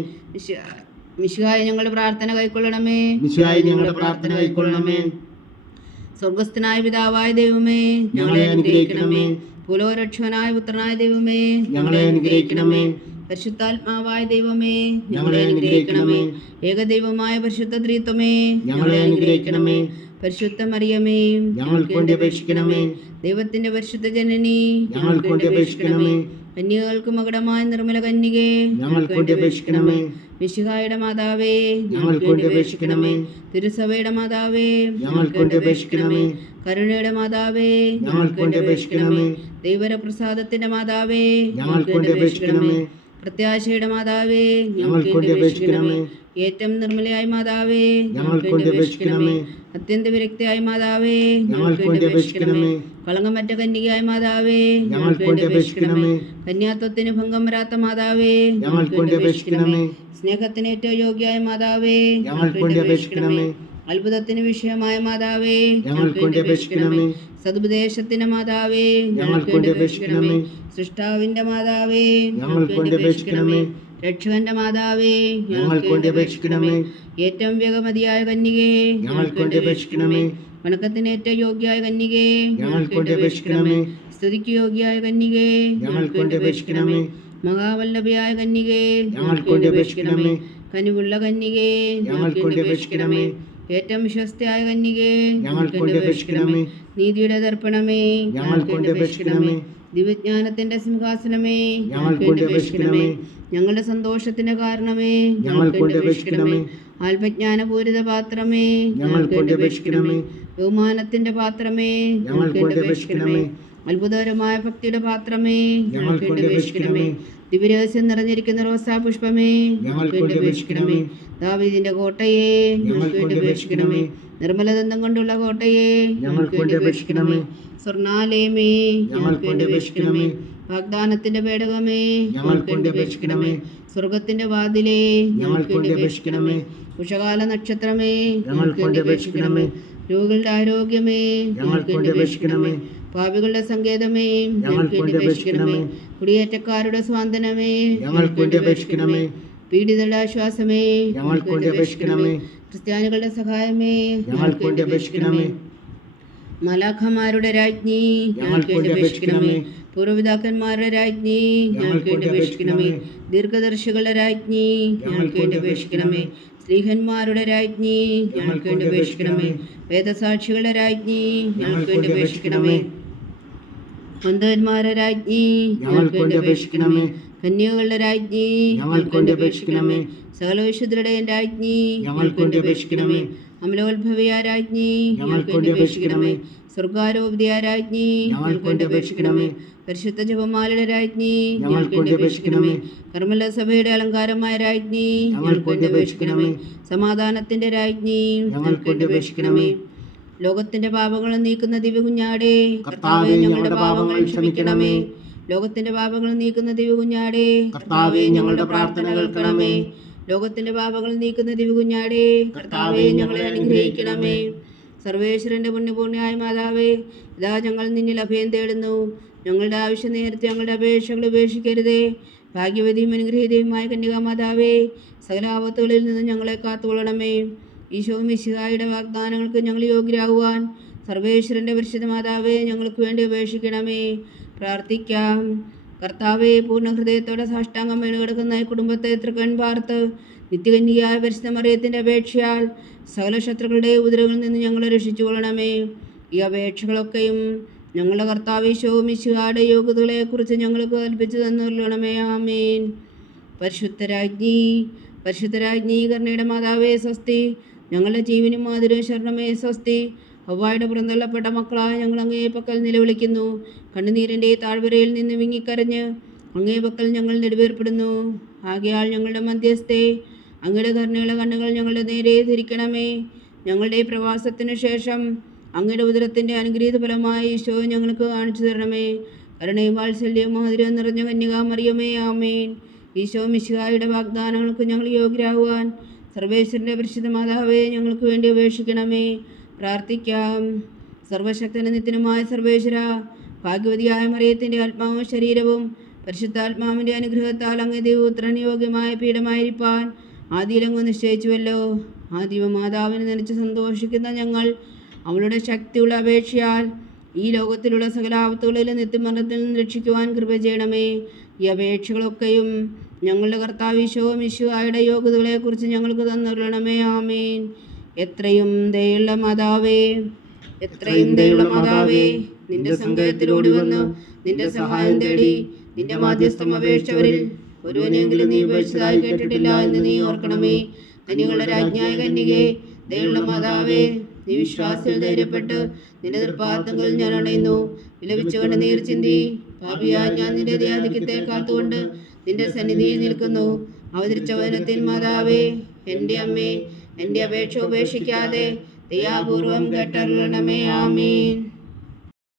ഈശോയെ ഞങ്ങളുടെ പ്രാർത്ഥന കൈക്കൊള്ളണമേ. ഈശോയെ ഞങ്ങളുടെ പ്രാർത്ഥന കൈക്കൊള്ളണമേ. സ്വർഗസ്ഥനായ പിതാവായ ദൈവമേ, ഞങ്ങളെ അനുഗ്രഹിക്കണമേ. പുലോരക്ഷകനായ പുത്രനായ ദൈവമേ, ഞങ്ങളെ അനുഗ്രഹിക്കണമേ. പരിശുദ്ധാത്മാവായ ദൈവമേ, ഞങ്ങളെ അനുഗ്രഹിക്കണമേ. ഏകദൈവമായ പരിശുദ്ധ ത്രിത്വമേ, ഞങ്ങളെ അനുഗ്രഹിക്കണമേ. പരിശുദ്ധ മറിയമേ, ഞങ്ങൾക്ക് വേണ്ടി അപേക്ഷിക്കണമേ. ദൈവത്തിന്റെ പരിശുദ്ധ ജനനി, ഞങ്ങൾക്ക് വേണ്ടി അപേക്ഷിക്കണമേ. കന്യകൾക്ക് മകുടമായ നിർമ്മല കന്യകേ, ഞങ്ങൾക്ക് വേണ്ടി അപേക്ഷിക്കണമേ. മിശിഹായുടെ മാതാവേ, ഞങ്ങൾക്ക് വേണ്ടി അപേക്ഷിക്കണമേ. തിരുസഭയുടെ മാതാവേ, ഞങ്ങൾക്ക് വേണ്ടി അപേക്ഷിക്കണമേ. കരുണയുടെ മാതാവേ, ഞങ്ങൾക്ക് വേണ്ടി അപേക്ഷിക്കണമേ. ദൈവപ്രസാദത്തിന്റെ മാതാവേ, ഞങ്ങൾക്ക് വേണ്ടി അപേക്ഷിക്കണമേ. പ്രത്യാശയുടെ മാതാവേ, ഞങ്ങൾക്ക് വേണ്ടി അപേക്ഷിക്കണമേ. ഏറ്റവും നിർമ്മലയായ മാതാവേ, ഞങ്ങൾക്ക് വേണ്ടി അപേക്ഷിക്കണമേ. അത്യന്ത വിരക്തിയായ മാതാവേ, ഞങ്ങൾക്ക് വേണ്ടി അപേക്ഷിക്കണമേ. കളങ്കമറ്റ കന്യകയായ മാതാവേ, ഞങ്ങൾക്ക് വേണ്ടി അപേക്ഷിക്കണമേ. കന്യാത്വത്തിന് ഭംഗം വരാത്ത മാതാവേ, ഞങ്ങൾക്ക് വേണ്ടി അപേക്ഷിക്കണമേ. സ്നേഹത്തിന് ഏറ്റവും യോഗ്യയായ മാതാവേ, ഞങ്ങൾക്ക് വേണ്ടി അപേക്ഷിക്കണമേ. അത്ഭുതത്തിന് വിഷയമായ മാതാവേ, ഞങ്ങൾക്ക് വേണ്ടി അപേക്ഷിക്കണമേ. സതുപദേശത്തിന്റെ മാതാവേ, ഞങ്ങൾക്ക് വേണ്ടി അപേക്ഷിക്കണമേ. സൃഷ്ടാവിന്റെ മാതാവേ, ഞങ്ങൾക്ക് വേണ്ടി അപേക്ഷിക്കണമേ. രക്ഷകന്റെ മാതാവേ, ഞങ്ങൾക്ക് വേണ്ടി അപേക്ഷിക്കണമേ. ഏറ്റവും വേഗമതിയായ കന്യകേ, ഞങ്ങൾക്ക് വേണ്ടി അപേക്ഷിക്കണമേ. വണക്കത്തിന് ഏറ്റവും യോഗ്യയായ കന്യകേ, ഞങ്ങൾക്ക് വേണ്ടി അപേക്ഷിക്കണമേ. സ്തുതിക്ക് യോഗ്യയായ കന്യകേ, ഞങ്ങൾക്ക് വേണ്ടി അപേക്ഷിക്കണമേ. മഹാവല്ലഭയായ കന്യകേ, ഞങ്ങൾക്ക് വേണ്ടി അപേക്ഷിക്കണമേ. കനിവുള്ള കന്യകേ, ഞങ്ങൾക്ക് വേണ്ടി അപേക്ഷിക്കണമേ. ഏറ്റവും വിശ്വസ്തയായ കന്യകേ, ഞങ്ങൾക്ക് വേണ്ടി അപേക്ഷിക്കണമേ. നീതിയുടെ ദർപ്പണമേ, ഞങ്ങൾക്ക് വേണ്ടി അപേക്ഷിക്കണമേ. ദിവ്യജ്ഞാനത്തിന്റെ സിംഹാസനമേ, ഞങ്ങൾക്ക് വേണ്ടി അപേക്ഷിക്കണമേ. ഞങ്ങളുടെ സന്തോഷത്തിന്റെ കാരണമേ, ഞങ്ങൾക്ക് വേണ്ടി അപേക്ഷിക്കണമേ. ആത്മജ്ഞാനപൂരിത പാത്രമേ, ഞങ്ങൾക്ക് വേണ്ടി അപേക്ഷിക്കണമേ. ബഹുമാനത്തിന്റെ പാത്രമേ, ഞങ്ങൾക്ക് വേണ്ടി അപേക്ഷിക്കണമേ. അത്ഭുതകരമായ ഭക്തിയുടെ പാത്രമേ, ഞങ്ങൾക്ക് വേണ്ടി അപേക്ഷിക്കണമേ. ദിവ്യരഹസ്യം നിറഞ്ഞിരിക്കുന്ന റോസാ പുഷ്പമേ, ഞങ്ങൾക്ക് വേണ്ടി അപേക്ഷിക്കണമേ. ദാവീദിന്റെ കോട്ടയെ, ഞങ്ങൾക്ക് വേണ്ടി അപേക്ഷിക്കണമേ. നിർമ്മലദന്തം കൊണ്ടുള്ള കോട്ടയെ, ഞങ്ങൾക്ക് വേണ്ടി അപേക്ഷിക്കണമേ. സ്വർണാലയമേ, ഞങ്ങൾക്ക് വേണ്ടി അപേക്ഷിക്കണമേ. വാഗ്ദാനത്തിന്റെ പേടകമേ, ഞങ്ങൾക്ക് വേണ്ടി അപേക്ഷിക്കണമേ. സ്വർഗത്തിന്റെ വാതിലേ, ഞങ്ങൾക്ക് വേണ്ടി അപേക്ഷിക്കണമേ. ഉഷകാല നക്ഷത്രമേ, ഞങ്ങൾക്ക് വേണ്ടി അപേക്ഷിക്കണമേ. രോഗികളുടെ ആരോഗ്യമേ, ഞങ്ങൾക്ക് വേണ്ടി അപേക്ഷിക്കണമേ. പാപികളുടെ സങ്കേതമേ, ഞങ്ങൾക്ക് വേണ്ടി അപേക്ഷിക്കണമേ. കുടിയേറ്റക്കാരുടെ സ്വാന്തനമേ, ഞങ്ങൾക്ക് വേണ്ടി അപേക്ഷിക്കണമേ. പീഡിതരുടെ ആശ്വാസമേ, ഞങ്ങൾക്ക് വേണ്ടി അപേക്ഷിക്കണമേ. ക്രിസ്ത്യാനികളുടെ സഹായമേ, ഞങ്ങൾക്ക് വേണ്ടി അപേക്ഷിക്കണമേ. മലാഖമാരുടെ രാജ്ഞി, ഞങ്ങൾക്ക് വേണ്ടി അപേക്ഷിക്കണമേ. പൂർവ്വപിതാക്കന്മാരുടെ രാജ്ഞി, ഞങ്ങൾക്ക് വേണ്ടി അപേക്ഷിക്കണമേ. ദീർഘദർശികളുടെ രാജ്ഞി, ഞങ്ങൾക്ക് വേണ്ടി അപേക്ഷിക്കണമേ. സ്ലീഹന്മാരുടെ രാജ്ഞി, ഞങ്ങൾക്ക് വേണ്ടി അപേക്ഷിക്കണമേ. വേദസാക്ഷികളുടെ രാജ്ഞി, ഞങ്ങൾക്ക് വേണ്ടി അപേക്ഷിക്കണമേ. മന്ദന്മാരുടെ രാജ്ഞി, ഞങ്ങൾക്ക് വേണ്ടി അപേക്ഷിക്കണമേ. കന്യകളുടെ രാജ്ഞി, ഞങ്ങൾക്ക് വേണ്ടി അപേക്ഷിക്കണമേ. സകല വിശുദ്ധരുടെയും രാജ്ഞി, ഞങ്ങൾക്ക് വേണ്ടി അപേക്ഷിക്കണമേ. അമലോത്ഭവിയ രാജ്ഞി, ഞങ്ങൾക്ക് വേണ്ടി അപേക്ഷിക്കണമേ. സ്വർഗാരോപതിയ രാജ്ഞി, ഞങ്ങൾക്ക് വേണ്ടി അപേക്ഷിക്കണമേ. പരിശുദ്ധ ജപമാലയുടെ രാജ്ഞി, ഞങ്ങൾക്ക് വേണ്ടി അപേക്ഷിക്കണമേ. കർമ്മല സഭയുടെ അലങ്കാരമായ രാജ്ഞി, ഞങ്ങൾക്ക് വേണ്ടി അപേക്ഷിക്കണമേ. സമാധാനത്തിന്റെ രാജ്ഞി, ഞങ്ങൾക്ക് വേണ്ടി അപേക്ഷിക്കണമേ. ലോകത്തിന്റെ പാപങ്ങൾ നീക്കുന്ന ദിവ്യകുഞ്ഞാടേ, കർത്താവേ, ഞങ്ങളുടെ പാപങ്ങൾ ക്ഷമിക്കണമേ. ലോകത്തിന്റെ പാപങ്ങൾ നീക്കുന്ന ദിവ്യകുഞ്ഞാടേ, കർത്താവേ, ഞങ്ങളുടെ പ്രാർത്ഥന കേൾക്കണമേ. ലോകത്തിന്റെ പാപങ്ങൾ നീക്കുന്ന ദിവ്യകുഞ്ഞാടേ, കർത്താവേ, ഞങ്ങളെ അനുഗ്രഹിക്കണമേ. സർവേശ്വരന്റെ പുണ്യപൂർണ്ണയായ മാതാവേ, ഇതാ ഞങ്ങൾ നിന്നിൽ അഭയം തേടുന്നു. ഞങ്ങളുടെ ആവശ്യം നേരത്തെ ഞങ്ങളുടെ അപേക്ഷകൾ ഉപേക്ഷിക്കരുതേ. ഭാഗ്യവതിയും അനുഗ്രഹീതയുമായ കന്യകാമാതാവേ, സകല ആപത്തുകളിൽ നിന്ന് ഞങ്ങളെ കാത്തുകൊള്ളണമേ. ഈശോ മിശിഹായുടെ വാഗ്ദാനങ്ങൾക്ക് ഞങ്ങൾ യോഗ്യരാകുവാൻ സർവേശ്വരന്റെ പരിശുദ്ധ മാതാവേ, ഞങ്ങൾക്ക് വേണ്ടി അപേക്ഷിക്കണമേ. പ്രാർത്ഥിക്കാം. കർത്താവെ, പൂർണ്ണ ഹൃദയത്തോടെ സാഷ്ടാംഗം വീണുകിടക്കുന്ന ഈ കുടുംബത്തെ തൃക്കൺ പാർത്ത് നിത്യകന്യയായ പരിശുദ്ധ മറിയത്തിൻ്റെ അപേക്ഷയാൽ സകല ശത്രുക്കളുടെ ഉപദ്രവങ്ങളിൽ നിന്ന് ഞങ്ങളെ രക്ഷിച്ചുകൊള്ളണമേ. ഈ അപേക്ഷകളൊക്കെയും ഞങ്ങളുടെ കർത്താവ് ഈശോ മിശിഹായുടെ യോഗ്യതകളെക്കുറിച്ച് ഞങ്ങൾക്ക് കൽപ്പിച്ചു തന്നുകൊള്ളണമേ. ആമേൻ. പരിശുദ്ധരാജ്ഞി കരുണയുടെ മാതാവേ സ്വസ്തി. ഞങ്ങളുടെ ജീവനും മാതിരും ശരണമേ സ്വസ്തി. ഹവ്വായുടെ പുറന്തള്ളപ്പെട്ട മക്കളായ ഞങ്ങൾ അങ്ങേ പക്കൽ നിലവിളിക്കുന്നു. കണ്ണുനീരിൻ്റെ താഴ്വരയിൽ നിന്ന് വിങ്ങിക്കരഞ്ഞ് അങ്ങേ പക്കൽ ഞങ്ങൾ നെടുവേർപ്പെടുന്നു. ആകയാൽ ഞങ്ങളുടെ മധ്യസ്ഥേ, അങ്ങയുടെ കരുണയുള്ള കണ്ണുകൾ ഞങ്ങളുടെ നേരെ ധരിക്കണമേ. ഞങ്ങളുടെ പ്രവാസത്തിനു ശേഷം അങ്ങയുടെ ഉദരത്തിൻ്റെ അനുഗ്രഹീത ഫലമായ ഈശോ ഞങ്ങൾക്ക് കാണിച്ചു തരണമേ. കരുണയും വാത്സല്യവും മാധുര്യവും നിറഞ്ഞ കന്യകാമറിയമേ. ആമേൻ. ഈശോ മിശിഹായുടെ വാഗ്ദാനങ്ങൾക്ക് ഞങ്ങൾ യോഗ്യരാകുവാൻ സർവേശ്വരൻ്റെ പരിശുദ്ധ മാതാവേ, ഞങ്ങൾക്ക് വേണ്ടി അപേക്ഷിക്കണമേ. പ്രാർത്ഥിക്കാം. സർവശക്തനും നിത്യനുമായ സർവേശ്വര, ഭാഗ്യവതിയായ മറിയത്തിൻ്റെ ആത്മാവും ശരീരവും പരിശുദ്ധാത്മാവിൻ്റെ അനുഗ്രഹത്താൽ അങ്ങേ ദൈവപുത്രൻ യോഗ്യമായ പീഠമായിരിക്കാൻ ആദിയിലങ്ങ് നിശ്ചയിച്ചുവല്ലോ. ആ ദൈവമാതാവിനെ നനച്ച് സന്തോഷിക്കുന്ന ഞങ്ങൾ അവളുടെ ശക്തിയുള്ള അപേക്ഷയാൽ ഈ ലോകത്തിലുള്ള സകല ആപത്തുകളിലും നിത്യമരണത്തിൽ നിന്ന് രക്ഷിക്കുവാൻ കൃപ ചെയ്യണമേ. ഈ അപേക്ഷകളൊക്കെയും ഞങ്ങളുടെ കർത്താവ് ഈശോ മിശിഹായുടെ യോഗ്യതകളെക്കുറിച്ച് ഞങ്ങൾക്ക് തന്നുകൊള്ളണമേ. ആമേൻ. എത്രയും ദയുള്ള മാതാവേ, നിന്റെ സങ്കേതത്തിലോടി വന്ന് നിന്റെ സഹായം തേടി നിന്റെ മാധ്യസ്ഥം അപേക്ഷിച്ചവരിൽ ഒരുവനെങ്കിലും നീ ഉപേക്ഷിച്ചതായി കേട്ടിട്ടില്ല എന്ന് നീ ഓർക്കണമേ. കന്യകളുടെ രാജ്ഞിയായ കന്യകേ, ദയുള്ള മാതാവേ, നീ വിശ്വാസത്തിൽ ധൈര്യപ്പെട്ട് നിന്റെ തൃപ്പാദങ്ങളിൽ ഞാൻ അണയുന്നു. വിലപിച്ചുകൊണ്ട് നീർ ചിന്തി പാപിയാ ഞാൻ നിന്റെ ദയാധിക്യത്തെ കാത്തുകൊണ്ട് നിന്റെ സന്നിധിയിൽ നിൽക്കുന്നു. അവതരിച്ച വചനത്തിൽ മാതാവേ, എൻ്റെ അമ്മേ, എൻ്റെ അപേക്ഷ ഉപേക്ഷിക്കാതെ ദയാപൂർവം കേട്ടരുളണമേ. ആമേൻ.